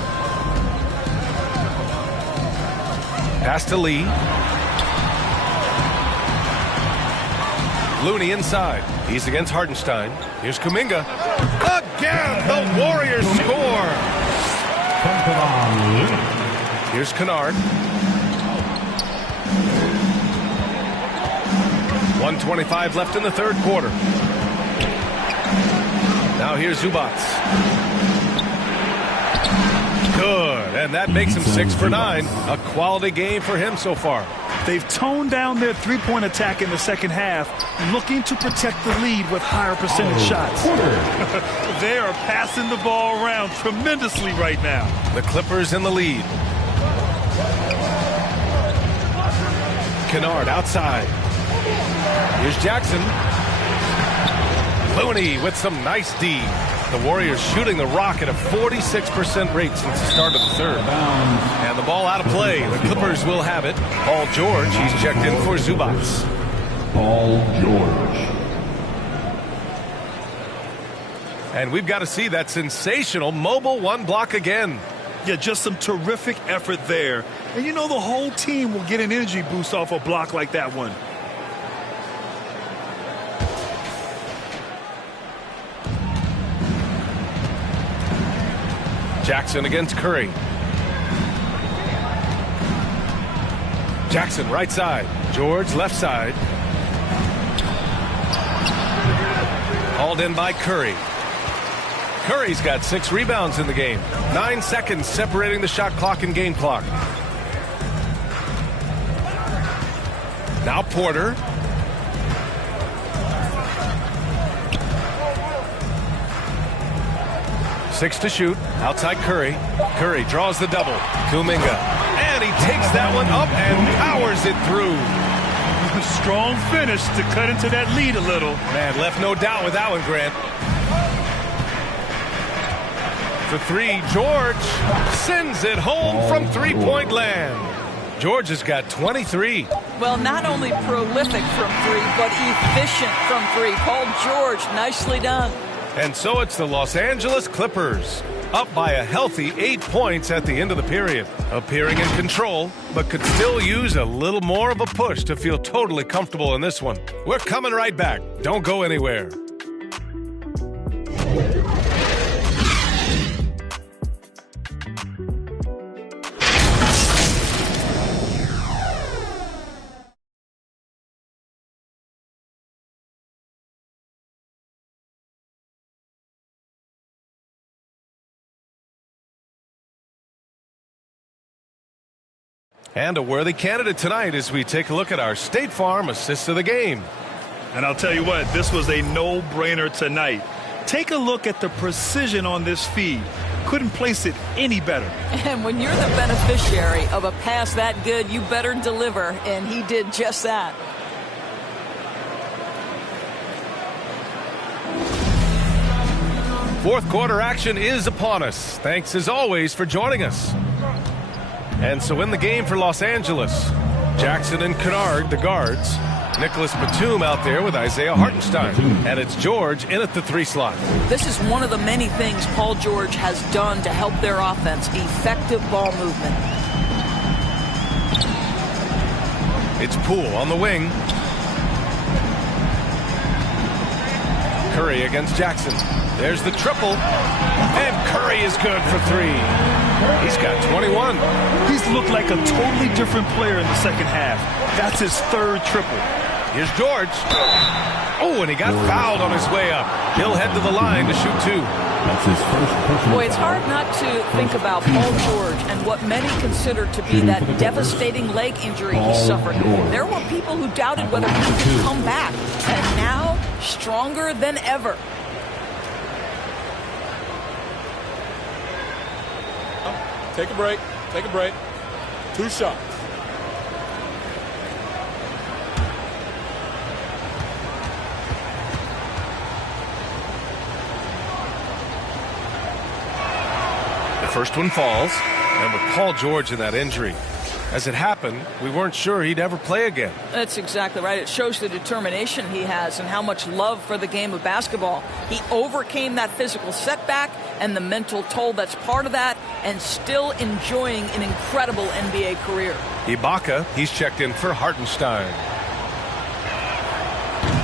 Pass to Lee. Looney inside. He's against Hartenstein. Here's Kuminga. Again, the Warriors score. Here's Kennard. 1:25 left in the third quarter. Now here's Zubac. Good, and that makes him 6 for 9. A quality game for him so far. They've toned down their three-point attack in the second half, looking to protect the lead with higher percentage shots. They are passing the ball around tremendously right now. The Clippers in the lead. Kennard outside. Here's Jackson. Looney with some nice D. The Warriors shooting the rock at a 46% rate since the start of the third. And the ball out of play. The Clippers will have it. Paul George, he's checked in for Zubac. Paul George. And we've got to see that sensational mobile one block again. Yeah, just some terrific effort there. And you know the whole team will get an energy boost off a block like that one. Jackson against Curry. Jackson right side. George left side. Hauled in by Curry. Curry's got 6 rebounds in the game. 9 seconds separating the shot clock and game clock. Now Porter. Six to shoot. Outside Curry. Curry draws the double. Kuminga. And he takes that one up and powers it through. Strong finish to cut into that lead a little. Man, left no doubt with that one, Grant. For 3, George sends it home from three-point land. George has got 23. Well, not only prolific from 3, but efficient from 3. Paul George, nicely done. And so it's the Los Angeles Clippers, up by a healthy 8 points at the end of the period. Appearing in control, but could still use a little more of a push to feel totally comfortable in this one. We're coming right back. Don't go anywhere. And a worthy candidate tonight as we take a look at our State Farm assist of the game. And I'll tell you what, this was a no-brainer tonight. Take a look at the precision on this feed. Couldn't place it any better. And when you're the beneficiary of a pass that good, you better deliver, and he did just that. Fourth quarter action is upon us. Thanks as always for joining us. And so in the game for Los Angeles, Jackson and Kennard, the guards. Nicholas Batum out there with Isaiah Hartenstein. And it's George in at the 3 slot. This is one of the many things Paul George has done to help their offense. Effective ball movement. It's Poole on the wing. Curry against Jackson. There's the triple. And Curry is good for 3. He's got 21. He's looked like a totally different player in the second half. That's his 3rd triple. Here's George. Oh, and he got fouled on his way up. He'll head to the line to shoot 2. That's his first personal. Boy, it's hard not to think about Paul George and what many consider to be that devastating leg injury he suffered. There were people who doubted whether he could come back. And now, stronger than ever. Take a break. Take a break. 2 shots. The first one falls, and with Paul George in that injury, as it happened, we weren't sure he'd ever play again. That's exactly right. It shows the determination he has and how much love for the game of basketball. He overcame that physical setback and the mental toll that's part of that, and still enjoying an incredible NBA career. Ibaka, he's checked in for Hartenstein.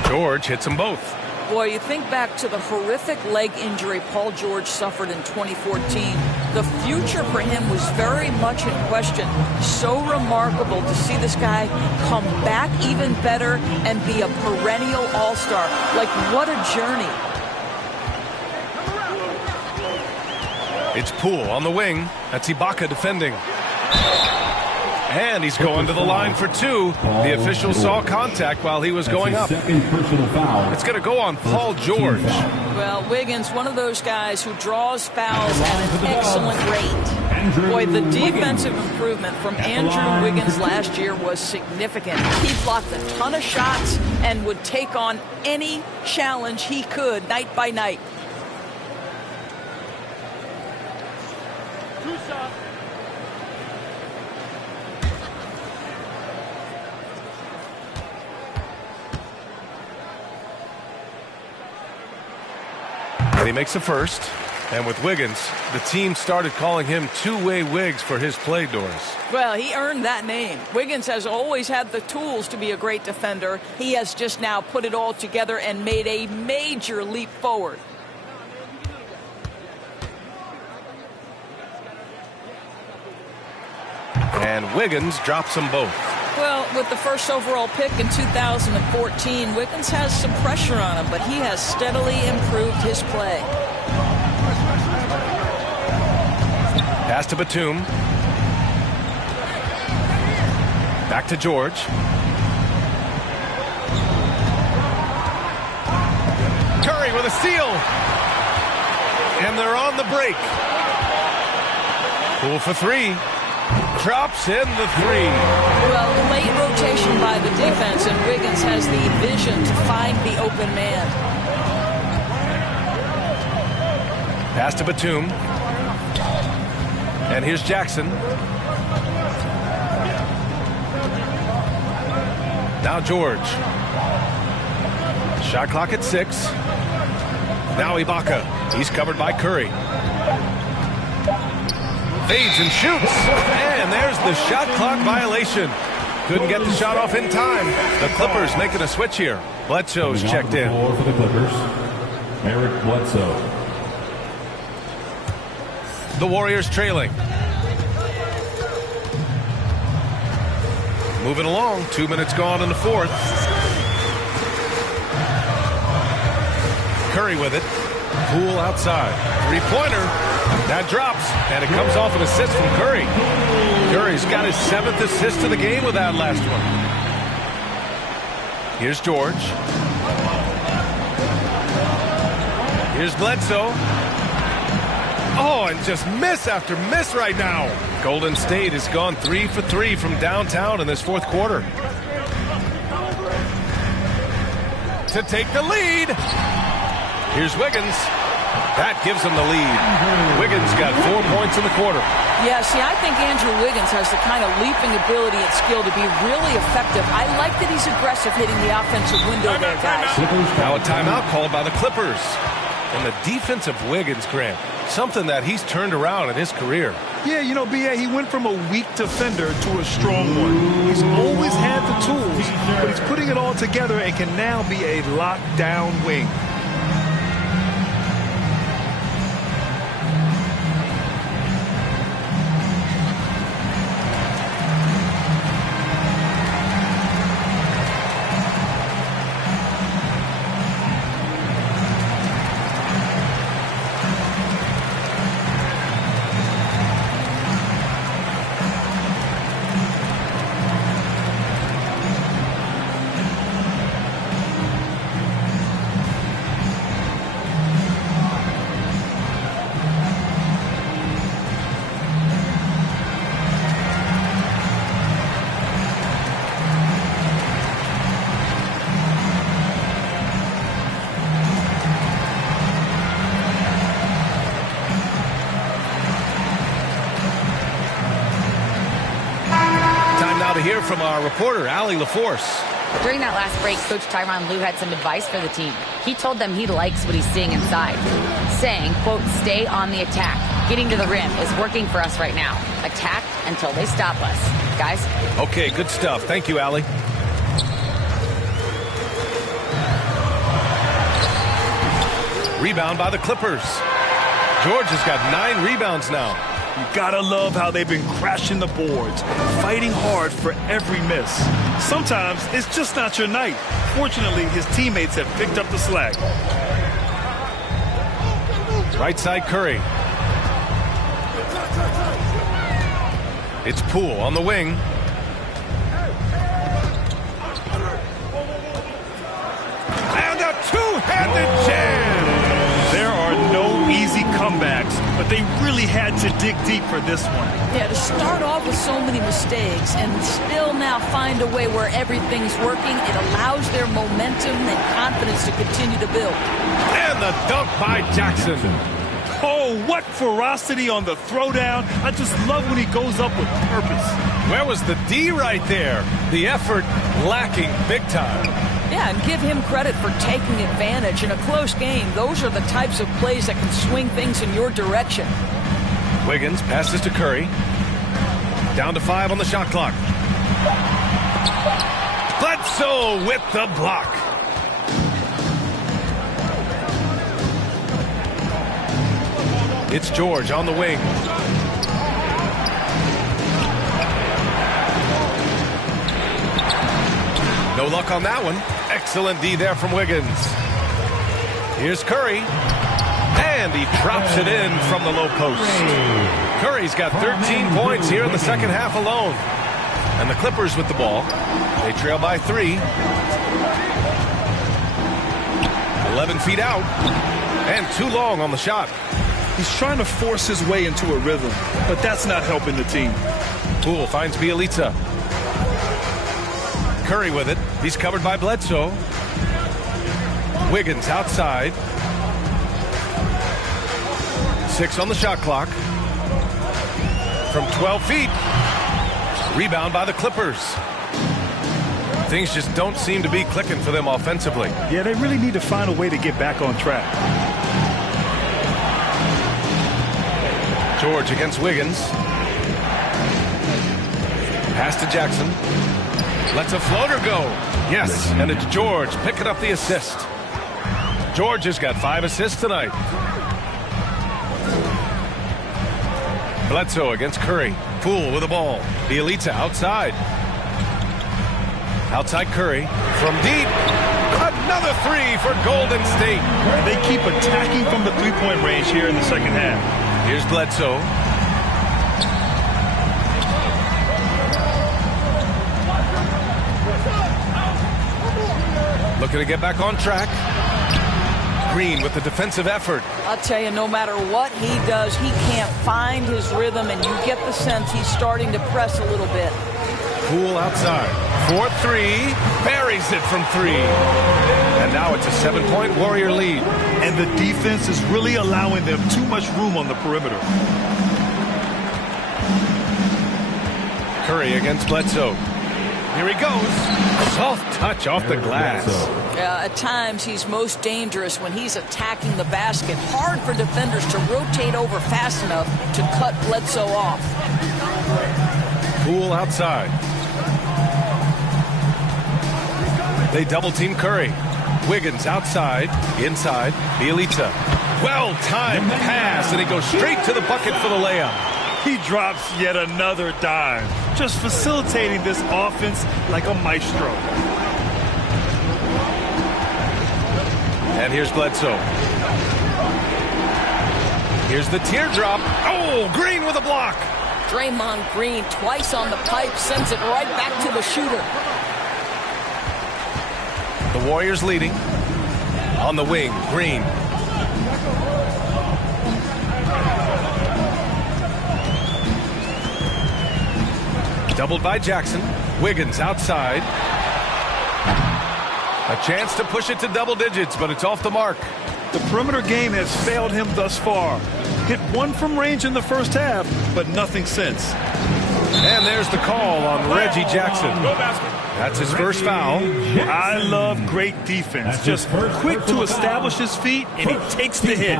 George hits them both. Boy, you think back to the horrific leg injury Paul George suffered in 2014. The future for him was very much in question. So remarkable to see this guy come back even better and be a perennial all-star. Like, what a journey. It's Poole on the wing. That's Ibaka defending. And he's going to the line for two. The official saw contact while he was going up. It's going to go on Paul George. Well, Wiggins, one of those guys who draws fouls at an excellent rate. Boy, the defensive improvement from Andrew Wiggins last year was significant. He blocked a ton of shots and would take on any challenge he could night by night. And he makes the first. And with Wiggins, the team started calling him two-way Wiggs for his play, Doris. Well, he earned that name. Wiggins has always had the tools to be a great defender. He has just now put it all together and made a major leap forward. And Wiggins drops them both. Well, with the first overall pick in 2014, Wiggins has some pressure on him, but he has steadily improved his play. Pass to Batum. Back to George. Curry with a steal. And they're on the break. Poole for three. Drops in the three. Well, late rotation by the defense, and Wiggins has the vision to find the open man. Pass to Batum. And here's Jackson. Now George. Shot clock at 6. Now Ibaka. He's covered by Curry. Fades and shoots. And there's the shot clock violation. Couldn't get the shot off in time. The Clippers making a switch here. Bledsoe's checked in. For the Clippers, Eric Bledsoe. The Warriors trailing. Moving along. 2 minutes gone in the fourth. Curry with it. Poole outside. Three-pointer. That drops, and it comes off an assist from Curry. Curry's got his 7th assist of the game with that last one. Here's George. Here's Bledsoe. Oh, and just miss after miss right now. Golden State has gone 3 for 3 from downtown in this fourth quarter. To take the lead. Here's Wiggins. That gives him the lead. Wiggins got 4 points in the quarter. Yeah, see, I think Andrew Wiggins has the kind of leaping ability and skill to be really effective. I like that he's aggressive hitting the offensive window there, guys. Now a timeout called by the Clippers. And the defense of Wiggins, Grant, something that he's turned around in his career. Yeah, you know, B.A., he went from a weak defender to a strong one. He's always had the tools, but he's putting it all together and can now be a lockdown wing. To hear from our reporter, Allie LaForce. During that last break, Coach Tyronn Lue had some advice for the team. He told them he likes what he's seeing inside, saying, quote, stay on the attack. Getting to the rim is working for us right now. Attack until they stop us. Guys? Okay, good stuff. Thank you, Allie. Rebound by the Clippers. George has got 9 rebounds now. You gotta love how they've been crashing the boards, fighting hard for every miss. Sometimes it's just not your night. Fortunately, his teammates have picked up the slack. Right side Curry. It's Poole on the wing. And a two-handed jam. There are no easy comebacks, but they really had to dig deep for this one. Yeah, to start off with so many mistakes and still now find a way where everything's working, it allows their momentum and confidence to continue to build. And the dunk by Jackson. Oh, what ferocity on the throwdown. I just love when he goes up with purpose. Where was the D right there? The effort lacking big time. Yeah, and give him credit for taking advantage in a close game. Those are the types of plays that can swing things in your direction. Wiggins passes to Curry. Down to 5 on the shot clock. Bledsoe with the block. It's George on the wing. No luck on that one. Excellent D there from Wiggins. Here's Curry. And he drops it in from the low post. Curry's got 13 points here in the second half alone. And the Clippers with the ball. They trail by 3. 11 feet out. And too long on the shot. He's trying to force his way into a rhythm, but that's not helping the team. Poole finds Bjelica. Curry with it. He's covered by Bledsoe. Wiggins outside. 6 on the shot clock. From 12 feet. Rebound by the Clippers. Things just don't seem to be clicking for them offensively. Yeah, they really need to find a way to get back on track. George against Wiggins. Pass to Jackson. Lets a floater go. Yes, and it's George picking up the assist. George has got 5 assists tonight. Bledsoe against Curry. Poole with the ball. Bjelica outside. Outside Curry. From deep. Another 3 for Golden State. They keep attacking from the three-point range here in the second half. Here's Bledsoe. Looking to get back on track. Green with the defensive effort. I'll tell you, no matter what he does, he can't find his rhythm, and you get the sense he's starting to press a little bit. Poole outside. 4-3. Buries it from 3. And now it's a 7-point Warrior lead. And the defense is really allowing them too much room on the perimeter. Curry against Bledsoe. Here he goes. Soft touch off the glass. At times, he's most dangerous when he's attacking the basket. Hard for defenders to rotate over fast enough to cut Bledsoe off. Poole outside. They double-team Curry. Wiggins outside. Inside. Bjelica. Well-timed pass, and he goes straight to the bucket for the layup. He drops yet another dime, just facilitating this offense like a maestro. And here's Bledsoe. Here's the teardrop. Oh, Green with a block. Draymond Green twice on the pipe, sends it right back to the shooter. The Warriors leading. On the wing, Green. Doubled by Jackson. Wiggins outside. A chance to push it to double digits, but it's off the mark. The perimeter game has failed him thus far. Hit 1 from range in the first half, but nothing since. And there's the call on Reggie Jackson. That's his first foul. I love great defense. Just quick to establish his feet, and he takes the hit.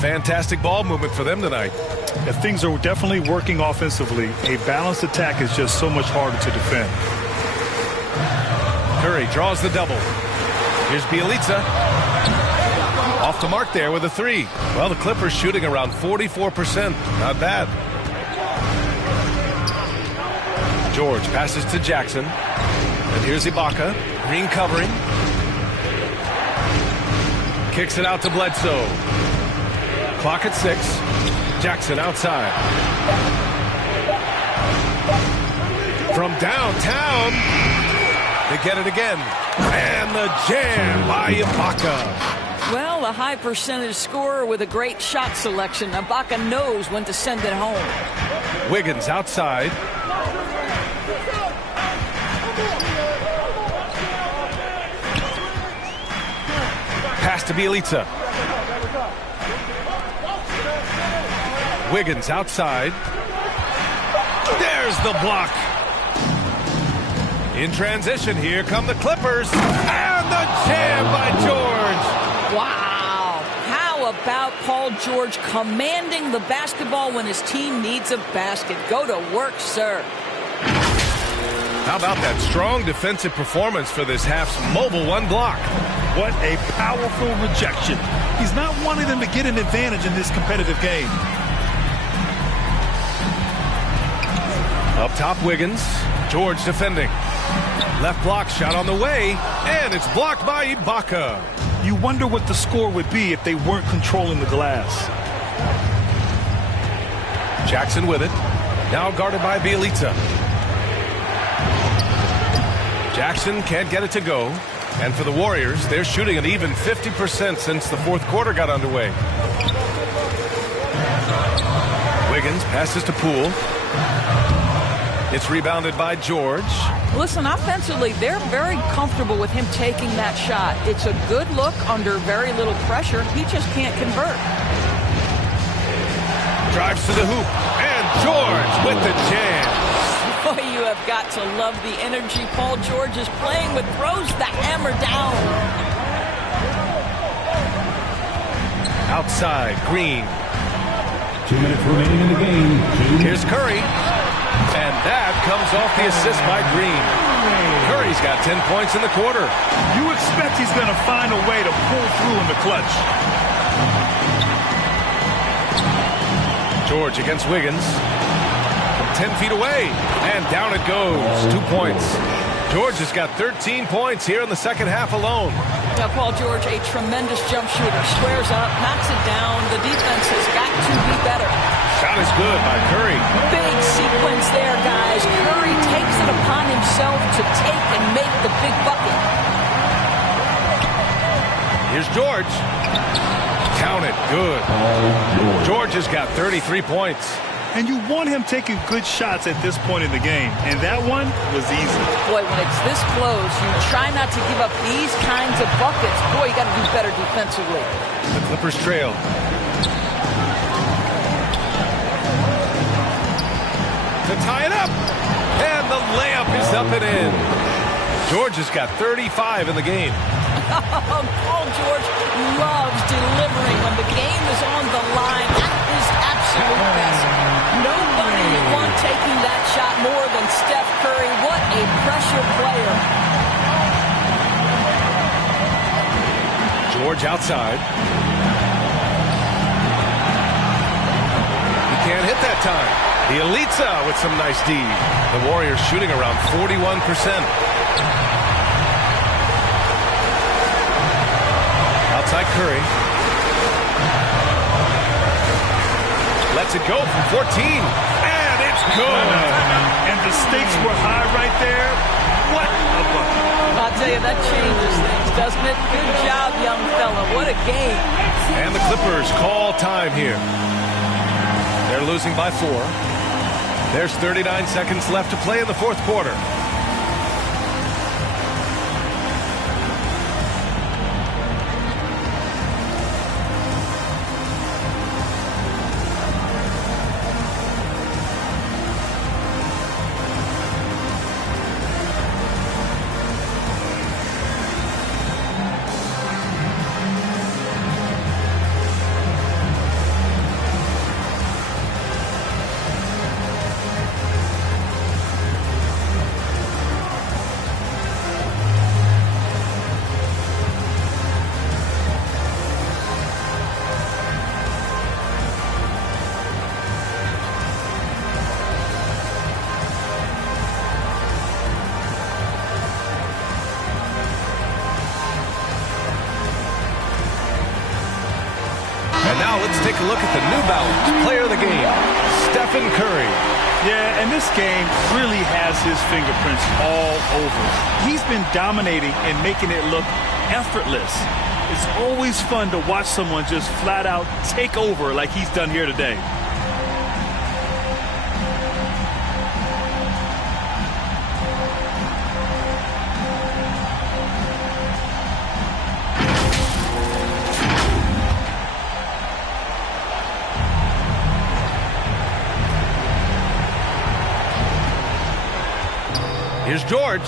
Fantastic ball movement for them tonight. If things are definitely working offensively, a balanced attack is just so much harder to defend. Curry draws the double. Here's Bjelica. Off the mark there with a 3. Well, the Clippers shooting around 44%. Not bad. George passes to Jackson. And here's Ibaka. Green covering. Kicks it out to Bledsoe. Clock at 6. Jackson outside. From downtown, they get it again. And the jam by Ibaka. Well, a high percentage scorer with a great shot selection. Ibaka knows when to send it home. Wiggins outside. Pass to Bjelica. Wiggins outside. There's the block. In transition, here come the Clippers. And the jam by George. Wow. How about Paul George commanding the basketball when his team needs a basket? Go to work, sir. How about that strong defensive performance for this half's mobile one block? What a powerful rejection. He's not wanting them to get an advantage in this competitive game. Up top, Wiggins. George defending. Left block shot on the way, and it's blocked by Ibaka. You wonder what the score would be if they weren't controlling the glass. Jackson with it. Now guarded by Bjelica. Jackson can't get it to go. And for the Warriors, they're shooting an even 50% since the fourth quarter got underway. Wiggins passes to Poole. It's rebounded by George. Listen, offensively, they're very comfortable with him taking that shot. It's a good look under very little pressure. He just can't convert. Drives to the hoop. And George with the jam. Boy, you have got to love the energy Paul George is playing with. Throws the hammer down. Outside, Green. 2 minutes remaining in the game. Here's Curry. And that comes off the assist by Green. Curry's got 10 points in the quarter. You expect he's going to find a way to pull through in the clutch. George against Wiggins. 10 feet away, and down it goes. 2 points. George has got 13 points here in the second half alone. Now, Paul George, a tremendous jump shooter. Squares up, knocks it down. The defense has got to be better. Shot is good by Curry. Big sequence there, guys. Curry takes it upon himself to take and make the big bucket. Here's George. Count it. Good. George has got 33 points. And you want him taking good shots at this point in the game. And that one was easy. Boy, when it's this close, you try not to give up these kinds of buckets. Boy, you got to do better defensively. The Clippers trail. To tie it up. And the layup is up and in. George has got 35 in the game. Paul George loves delivering when the game is on the line. That is absolute best. Nobody you want taking that shot more than Steph Curry. What a pressure player. George outside. He can't hit that time. Bjelica with some nice D. The Warriors shooting around 41%. Outside Curry. Lets it go from 14. And it's good. And the stakes were high right there. What a bucket. I'll tell you, that changes things, doesn't it? Good job, young fella. What a game. And the Clippers call time here. They're losing by 4. There's 39 seconds left to play in the fourth quarter. let's take a look at the New Balance player of the game, Stephen Curry. Yeah, and this game really has his fingerprints all over. He's been dominating and making it look effortless. It's always fun to watch someone just flat out take over like he's done here today. Here's George.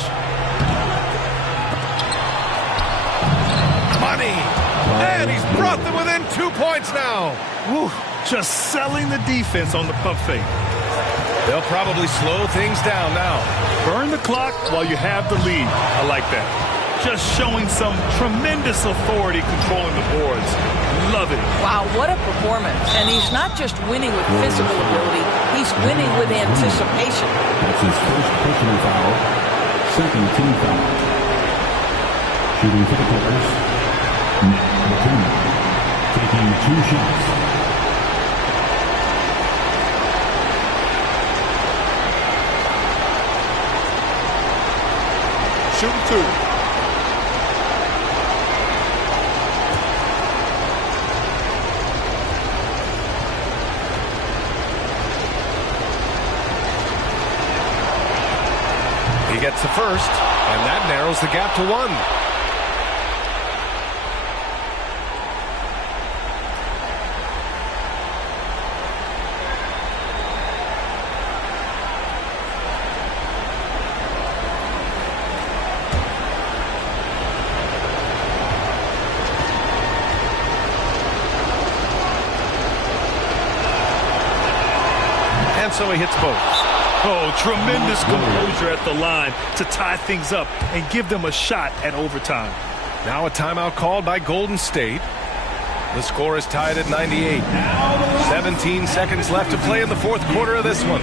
Money. And he's brought them within 2 points now. Whew, just selling the defense on the pump fake. They'll probably slow things down now. Burn the clock while you have the lead. I like that. Just showing some tremendous authority controlling the boards. Love it. Wow, what a performance. And he's not just winning with physical ability, he's winning with anticipation. That's his first personal foul, second team foul. Shooting for the Clippers, Nick Batum, taking 2 shots. Shooting 2. He gets the first, and that narrows the gap to 1. And so he hits both. Oh, tremendous composure at the line to tie things up and give them a shot at overtime. Now a timeout called by Golden State. The score is tied at 98. 17 seconds left to play in the fourth quarter of this one.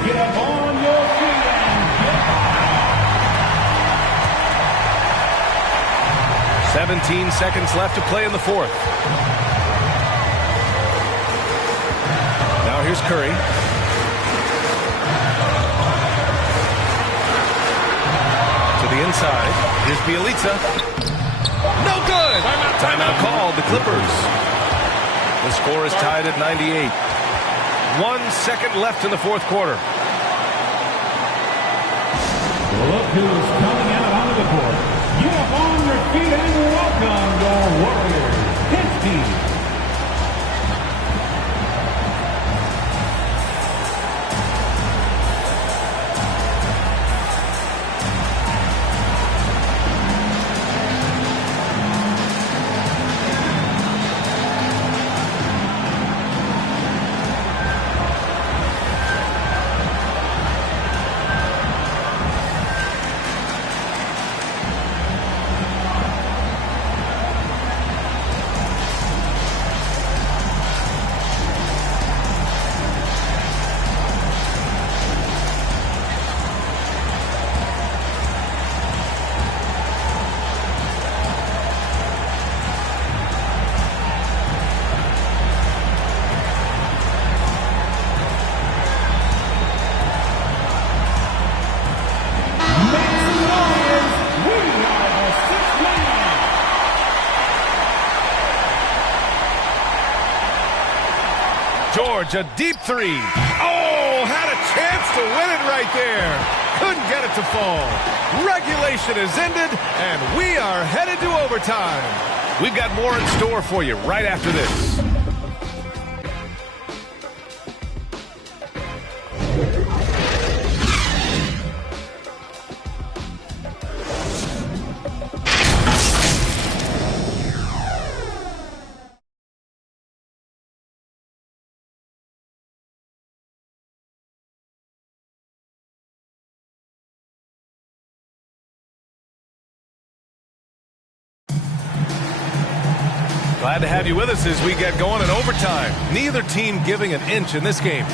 Get up on your feet and get up. 17 seconds left to play in the fourth. Now here's Curry. To the inside. Here's Bielitsa. No good! Timeout called, the Clippers. The score is tied at 98. 1 second left in the fourth quarter. Look who's coming out onto the court. Get up on your feet and welcome your Warriors, his team. George, a deep three. Oh! had a chance to win it right there. Couldn't get it to fall. Regulation is ended, and we are headed to overtime. We've got more in store for you right after this. Glad to have you with us as we get going in overtime. Neither team giving an inch in this game.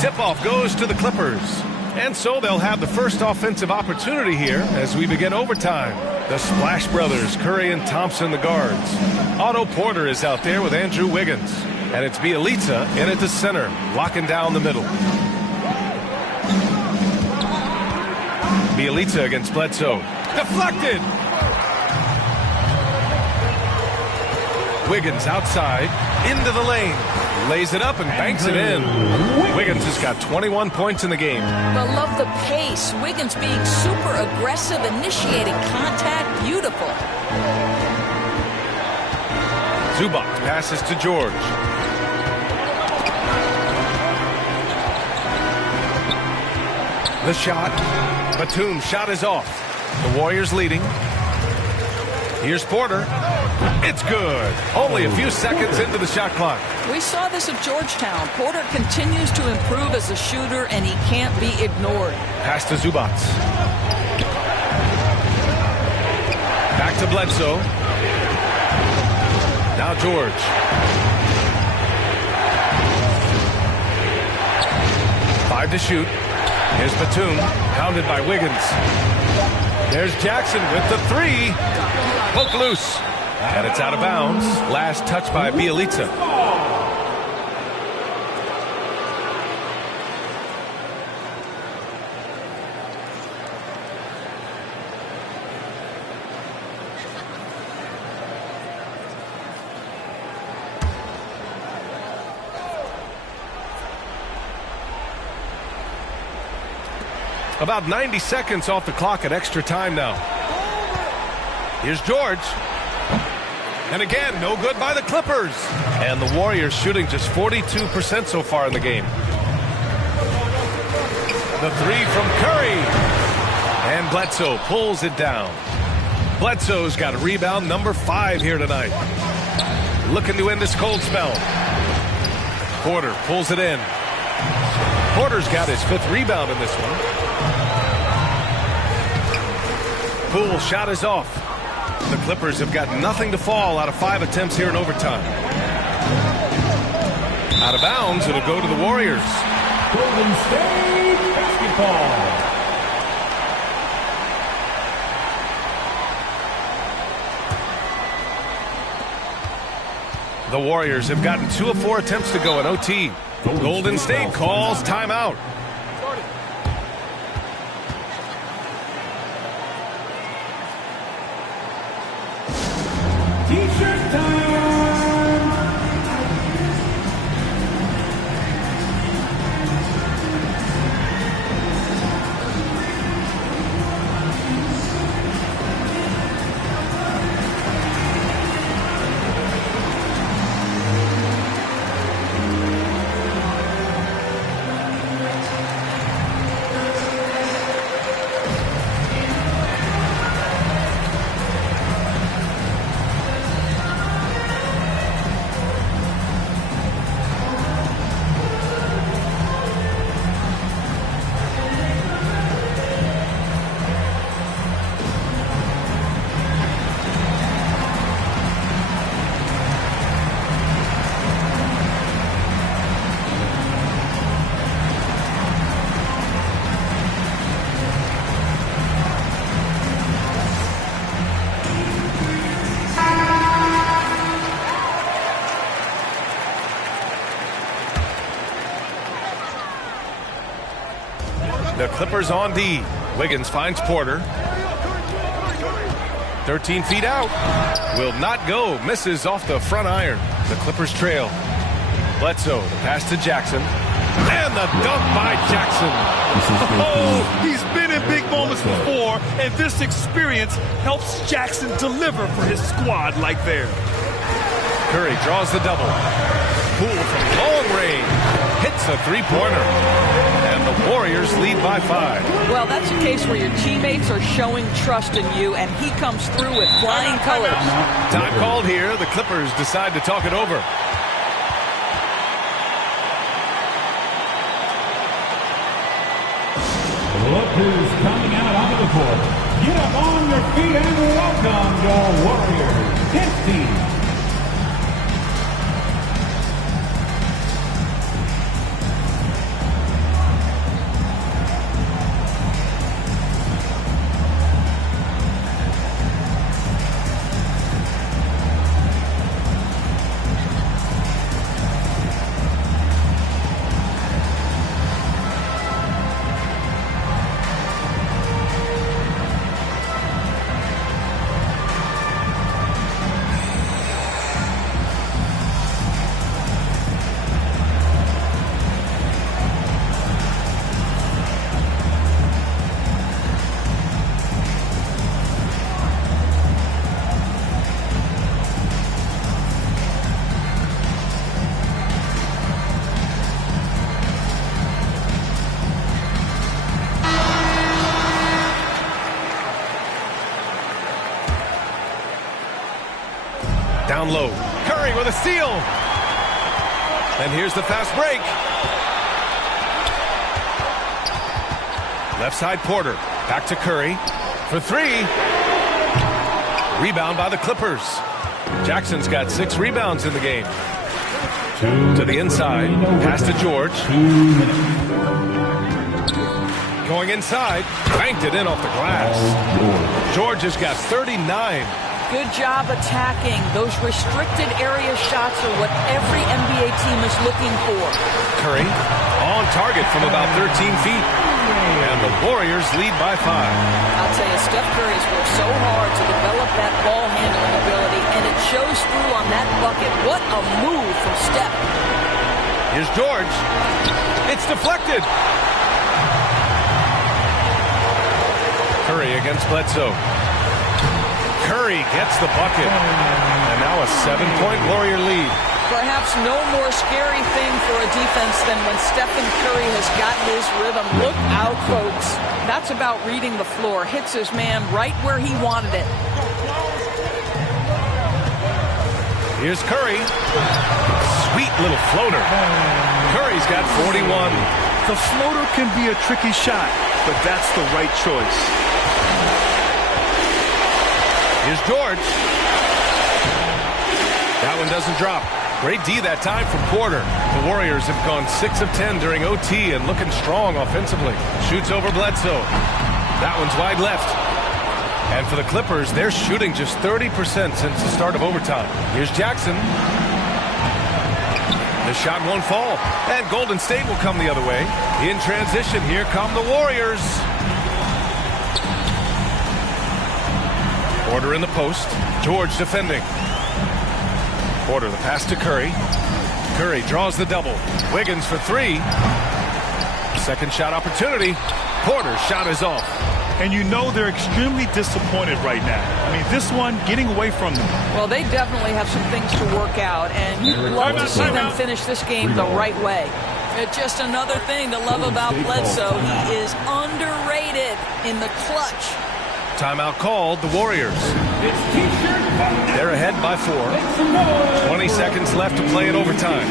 Tip-off goes to the Clippers. And so they'll have the first offensive opportunity here as we begin overtime. The Splash Brothers, Curry and Thompson, the guards. Otto Porter is out there with Andrew Wiggins. And it's Bjelica in at the center, locking down the middle. Bjelica against Bledsoe. Deflected! Wiggins outside, into the lane. Lays it up and banks it in. Wiggins has got 21 points in the game. I love the pace. Wiggins being super aggressive, initiating contact. Beautiful. Zubac passes to George. The shot. Batum's shot is off. The Warriors leading. Here's Porter. It's good. Only a few seconds into the shot clock. We saw this at Georgetown. Porter continues to improve as a shooter, and he can't be ignored. Pass to Zubac. Back to Bledsoe. Now George. Five to shoot. Here's Batum, pounded by Wiggins. There's Jackson with the three. Poke loose. And it's out of bounds. Last touch by Bjelica. About 90 seconds off the clock at extra time now. Here's George. And again, no good by the Clippers. And the Warriors shooting just 42% so far in the game. The three from Curry. And Bledsoe pulls it down. Bledsoe's got a rebound number 5 here tonight. Looking to end this cold spell. Porter pulls it in. Porter's got his 5th rebound in this one. Poole shot is off. The Clippers have got nothing to fall out of 5 attempts here in overtime. Out of bounds, it'll go to the Warriors. Golden State basketball. The Warriors have gotten 2 of 4 attempts to go in OT. Golden State calls timeout. T-shirt time. The Clippers on D. Wiggins finds Porter. 13 feet out. Will not go. Misses off the front iron. The Clippers trail. Bledsoe, the pass to Jackson. And the dunk by Jackson. Oh, he's been in big moments before, and this experience helps Jackson deliver for his squad like there. Curry draws the double. Poole from long range hits a three-pointer. And the Warriors lead by 5. Well, that's a case where your teammates are showing trust in you, and he comes through with flying colors. Time called here. The Clippers decide to talk it over. Look who's coming out onto the court. Get up on your feet and welcome your Warriors. His team. Down low. Curry with a steal. And here's the fast break. Left side Porter. Back to Curry for 3. Rebound by the Clippers. Jackson's got 6 rebounds in the game. To the inside. Pass to George. Going inside. Banked it in off the glass. George has got 39. Good job attacking. Those restricted area shots are what every NBA team is looking for. Curry on target from about 13 feet. And the Warriors lead by 5. I'll tell you, Steph Curry has worked so hard to develop that ball handling ability, and it shows through on that bucket. What a move from Steph. Here's George. It's deflected. Curry against Bledsoe. Curry gets the bucket. And now a 7-point Warrior lead. Perhaps no more scary thing for a defense than when Stephen Curry has got his rhythm. Look out, folks. That's about reading the floor. Hits his man right where he wanted it. Here's Curry. Sweet little floater. Curry's got 41. The floater can be a tricky shot, but that's the right choice. Here's George. That one doesn't drop. Great D that time from Porter. The Warriors have gone 6 of 10 during OT and looking strong offensively. Shoots over Bledsoe. That one's wide left. And for the Clippers, they're shooting just 30% since the start of overtime. Here's Jackson. The shot won't fall. And Golden State will come the other way. In transition, here come the Warriors. Porter in the post. George defending. Porter the pass to Curry. Curry draws the double. Wiggins for 3. Second shot opportunity. Porter's shot is off. And you know they're extremely disappointed right now. I mean, this one getting away from them. Well, they definitely have some things to work out, and you'd love to see them finish this game the right way. It's just another thing to love about Bledsoe. He is underrated in the clutch. Timeout called, the Warriors. They're ahead by 4. 20 seconds left to play in overtime.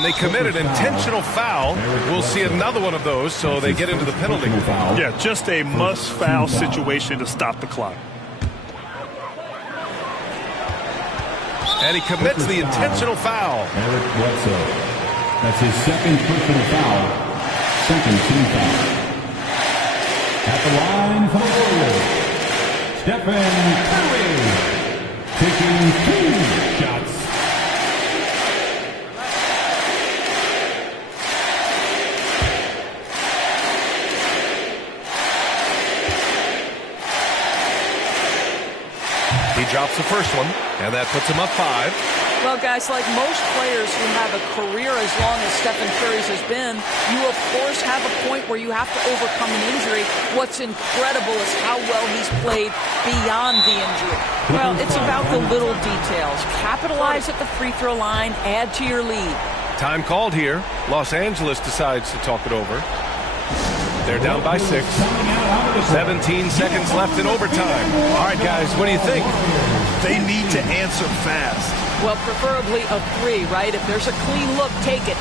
And they committed intentional foul. We'll see another one of those, so they get into the penalty. Yeah, just a must-foul situation to stop the clock. And he commits the intentional foul. Eric Bledsoe. That's his second personal foul. Second team foul. At the line for the Warriors, Stephen Curry. Taking 2 shots. He drops the first one, and that puts him up 5. Well, guys, like most players who have a career as long as Stephen Curry's has been, you, of course, have a point where you have to overcome an injury. What's incredible is how well he's played beyond the injury. Well, it's about the little details. Capitalize at the free throw line, add to your lead. Time called here. Los Angeles decides to talk it over. They're down by 6. 17 seconds left in overtime. All right, guys, what do you think? They need to answer fast. Well, preferably a 3, right? If there's a clean look, take it.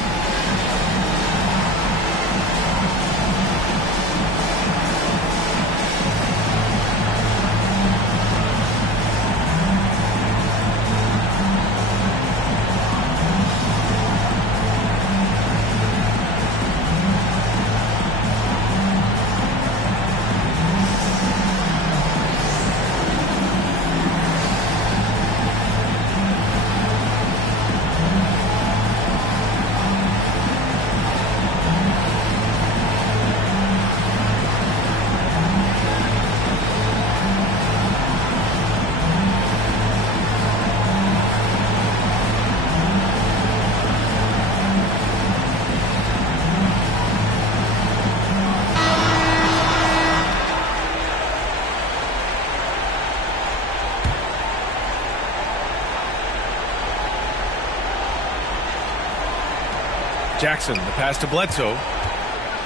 Jackson, the pass to Bledsoe.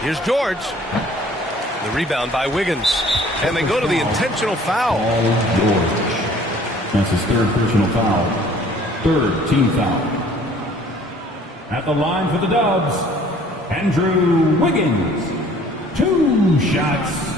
Here's George. The rebound by Wiggins. And they go to the intentional foul. George. That's his 3rd personal foul. 3rd team foul. At the line for the Dubs, Andrew Wiggins. 2 shots.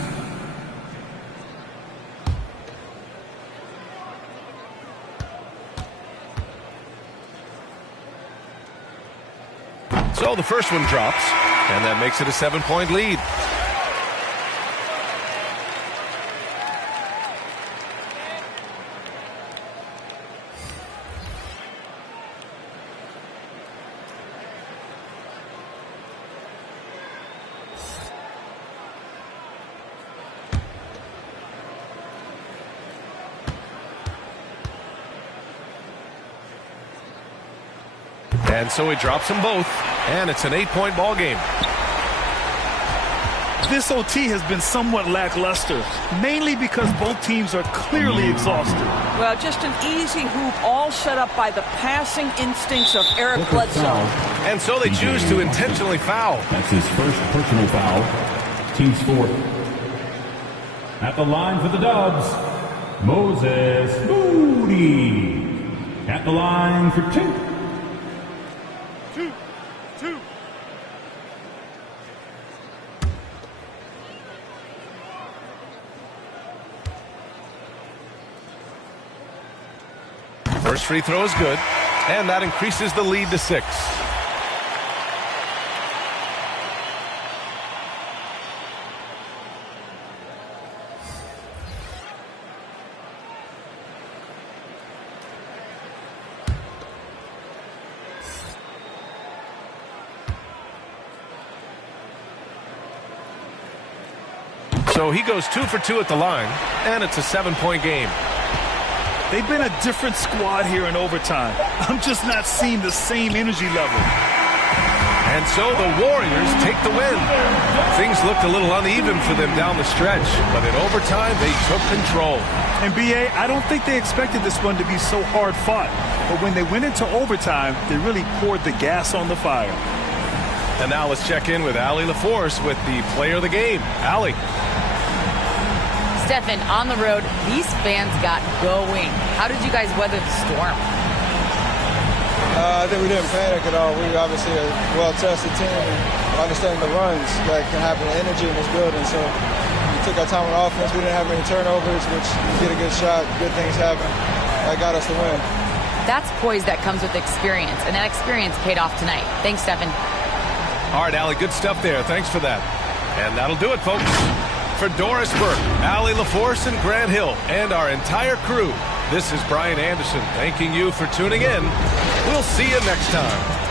So the first one drops, and that makes it a 7-point lead. And so he drops them both, and it's an 8-point ball game. This OT has been somewhat lackluster, mainly because both teams are clearly exhausted. Well, just an easy hoop, all set up by the passing instincts of Eric Bledsoe. And so they choose to intentionally foul. That's his first personal foul. Team's 4th. At the line for the Dubs, Moses Moody. At the line for 2. First free throw is good, and that increases the lead to 6. So he goes 2 for 2 at the line, and it's a 7-point game. They've been a different squad here in overtime. I'm just not seeing the same energy level. And so the Warriors take the win. Things looked a little uneven for them down the stretch, but in overtime, they took control. And B.A., I don't think they expected this one to be so hard-fought. But when they went into overtime, they really poured the gas on the fire. And now let's check in with Allie LaForce with the player of the game. Allie. Stephen, on the road, these fans got going. How did you guys weather the storm? I think we didn't panic at all. We obviously a well-tested team and understanding the runs that can happen, the energy in this building. So we took our time on offense. We didn't have many turnovers, which you get a good shot, good things happen. That got us the win. That's poise that comes with experience, and that experience paid off tonight. Thanks, Stephen. All right, Allie, good stuff there. Thanks for that. And that'll do it, folks. For Doris Burke, Allie LaForce, and Grant Hill, and our entire crew, this is Brian Anderson thanking you for tuning in. We'll see you next time.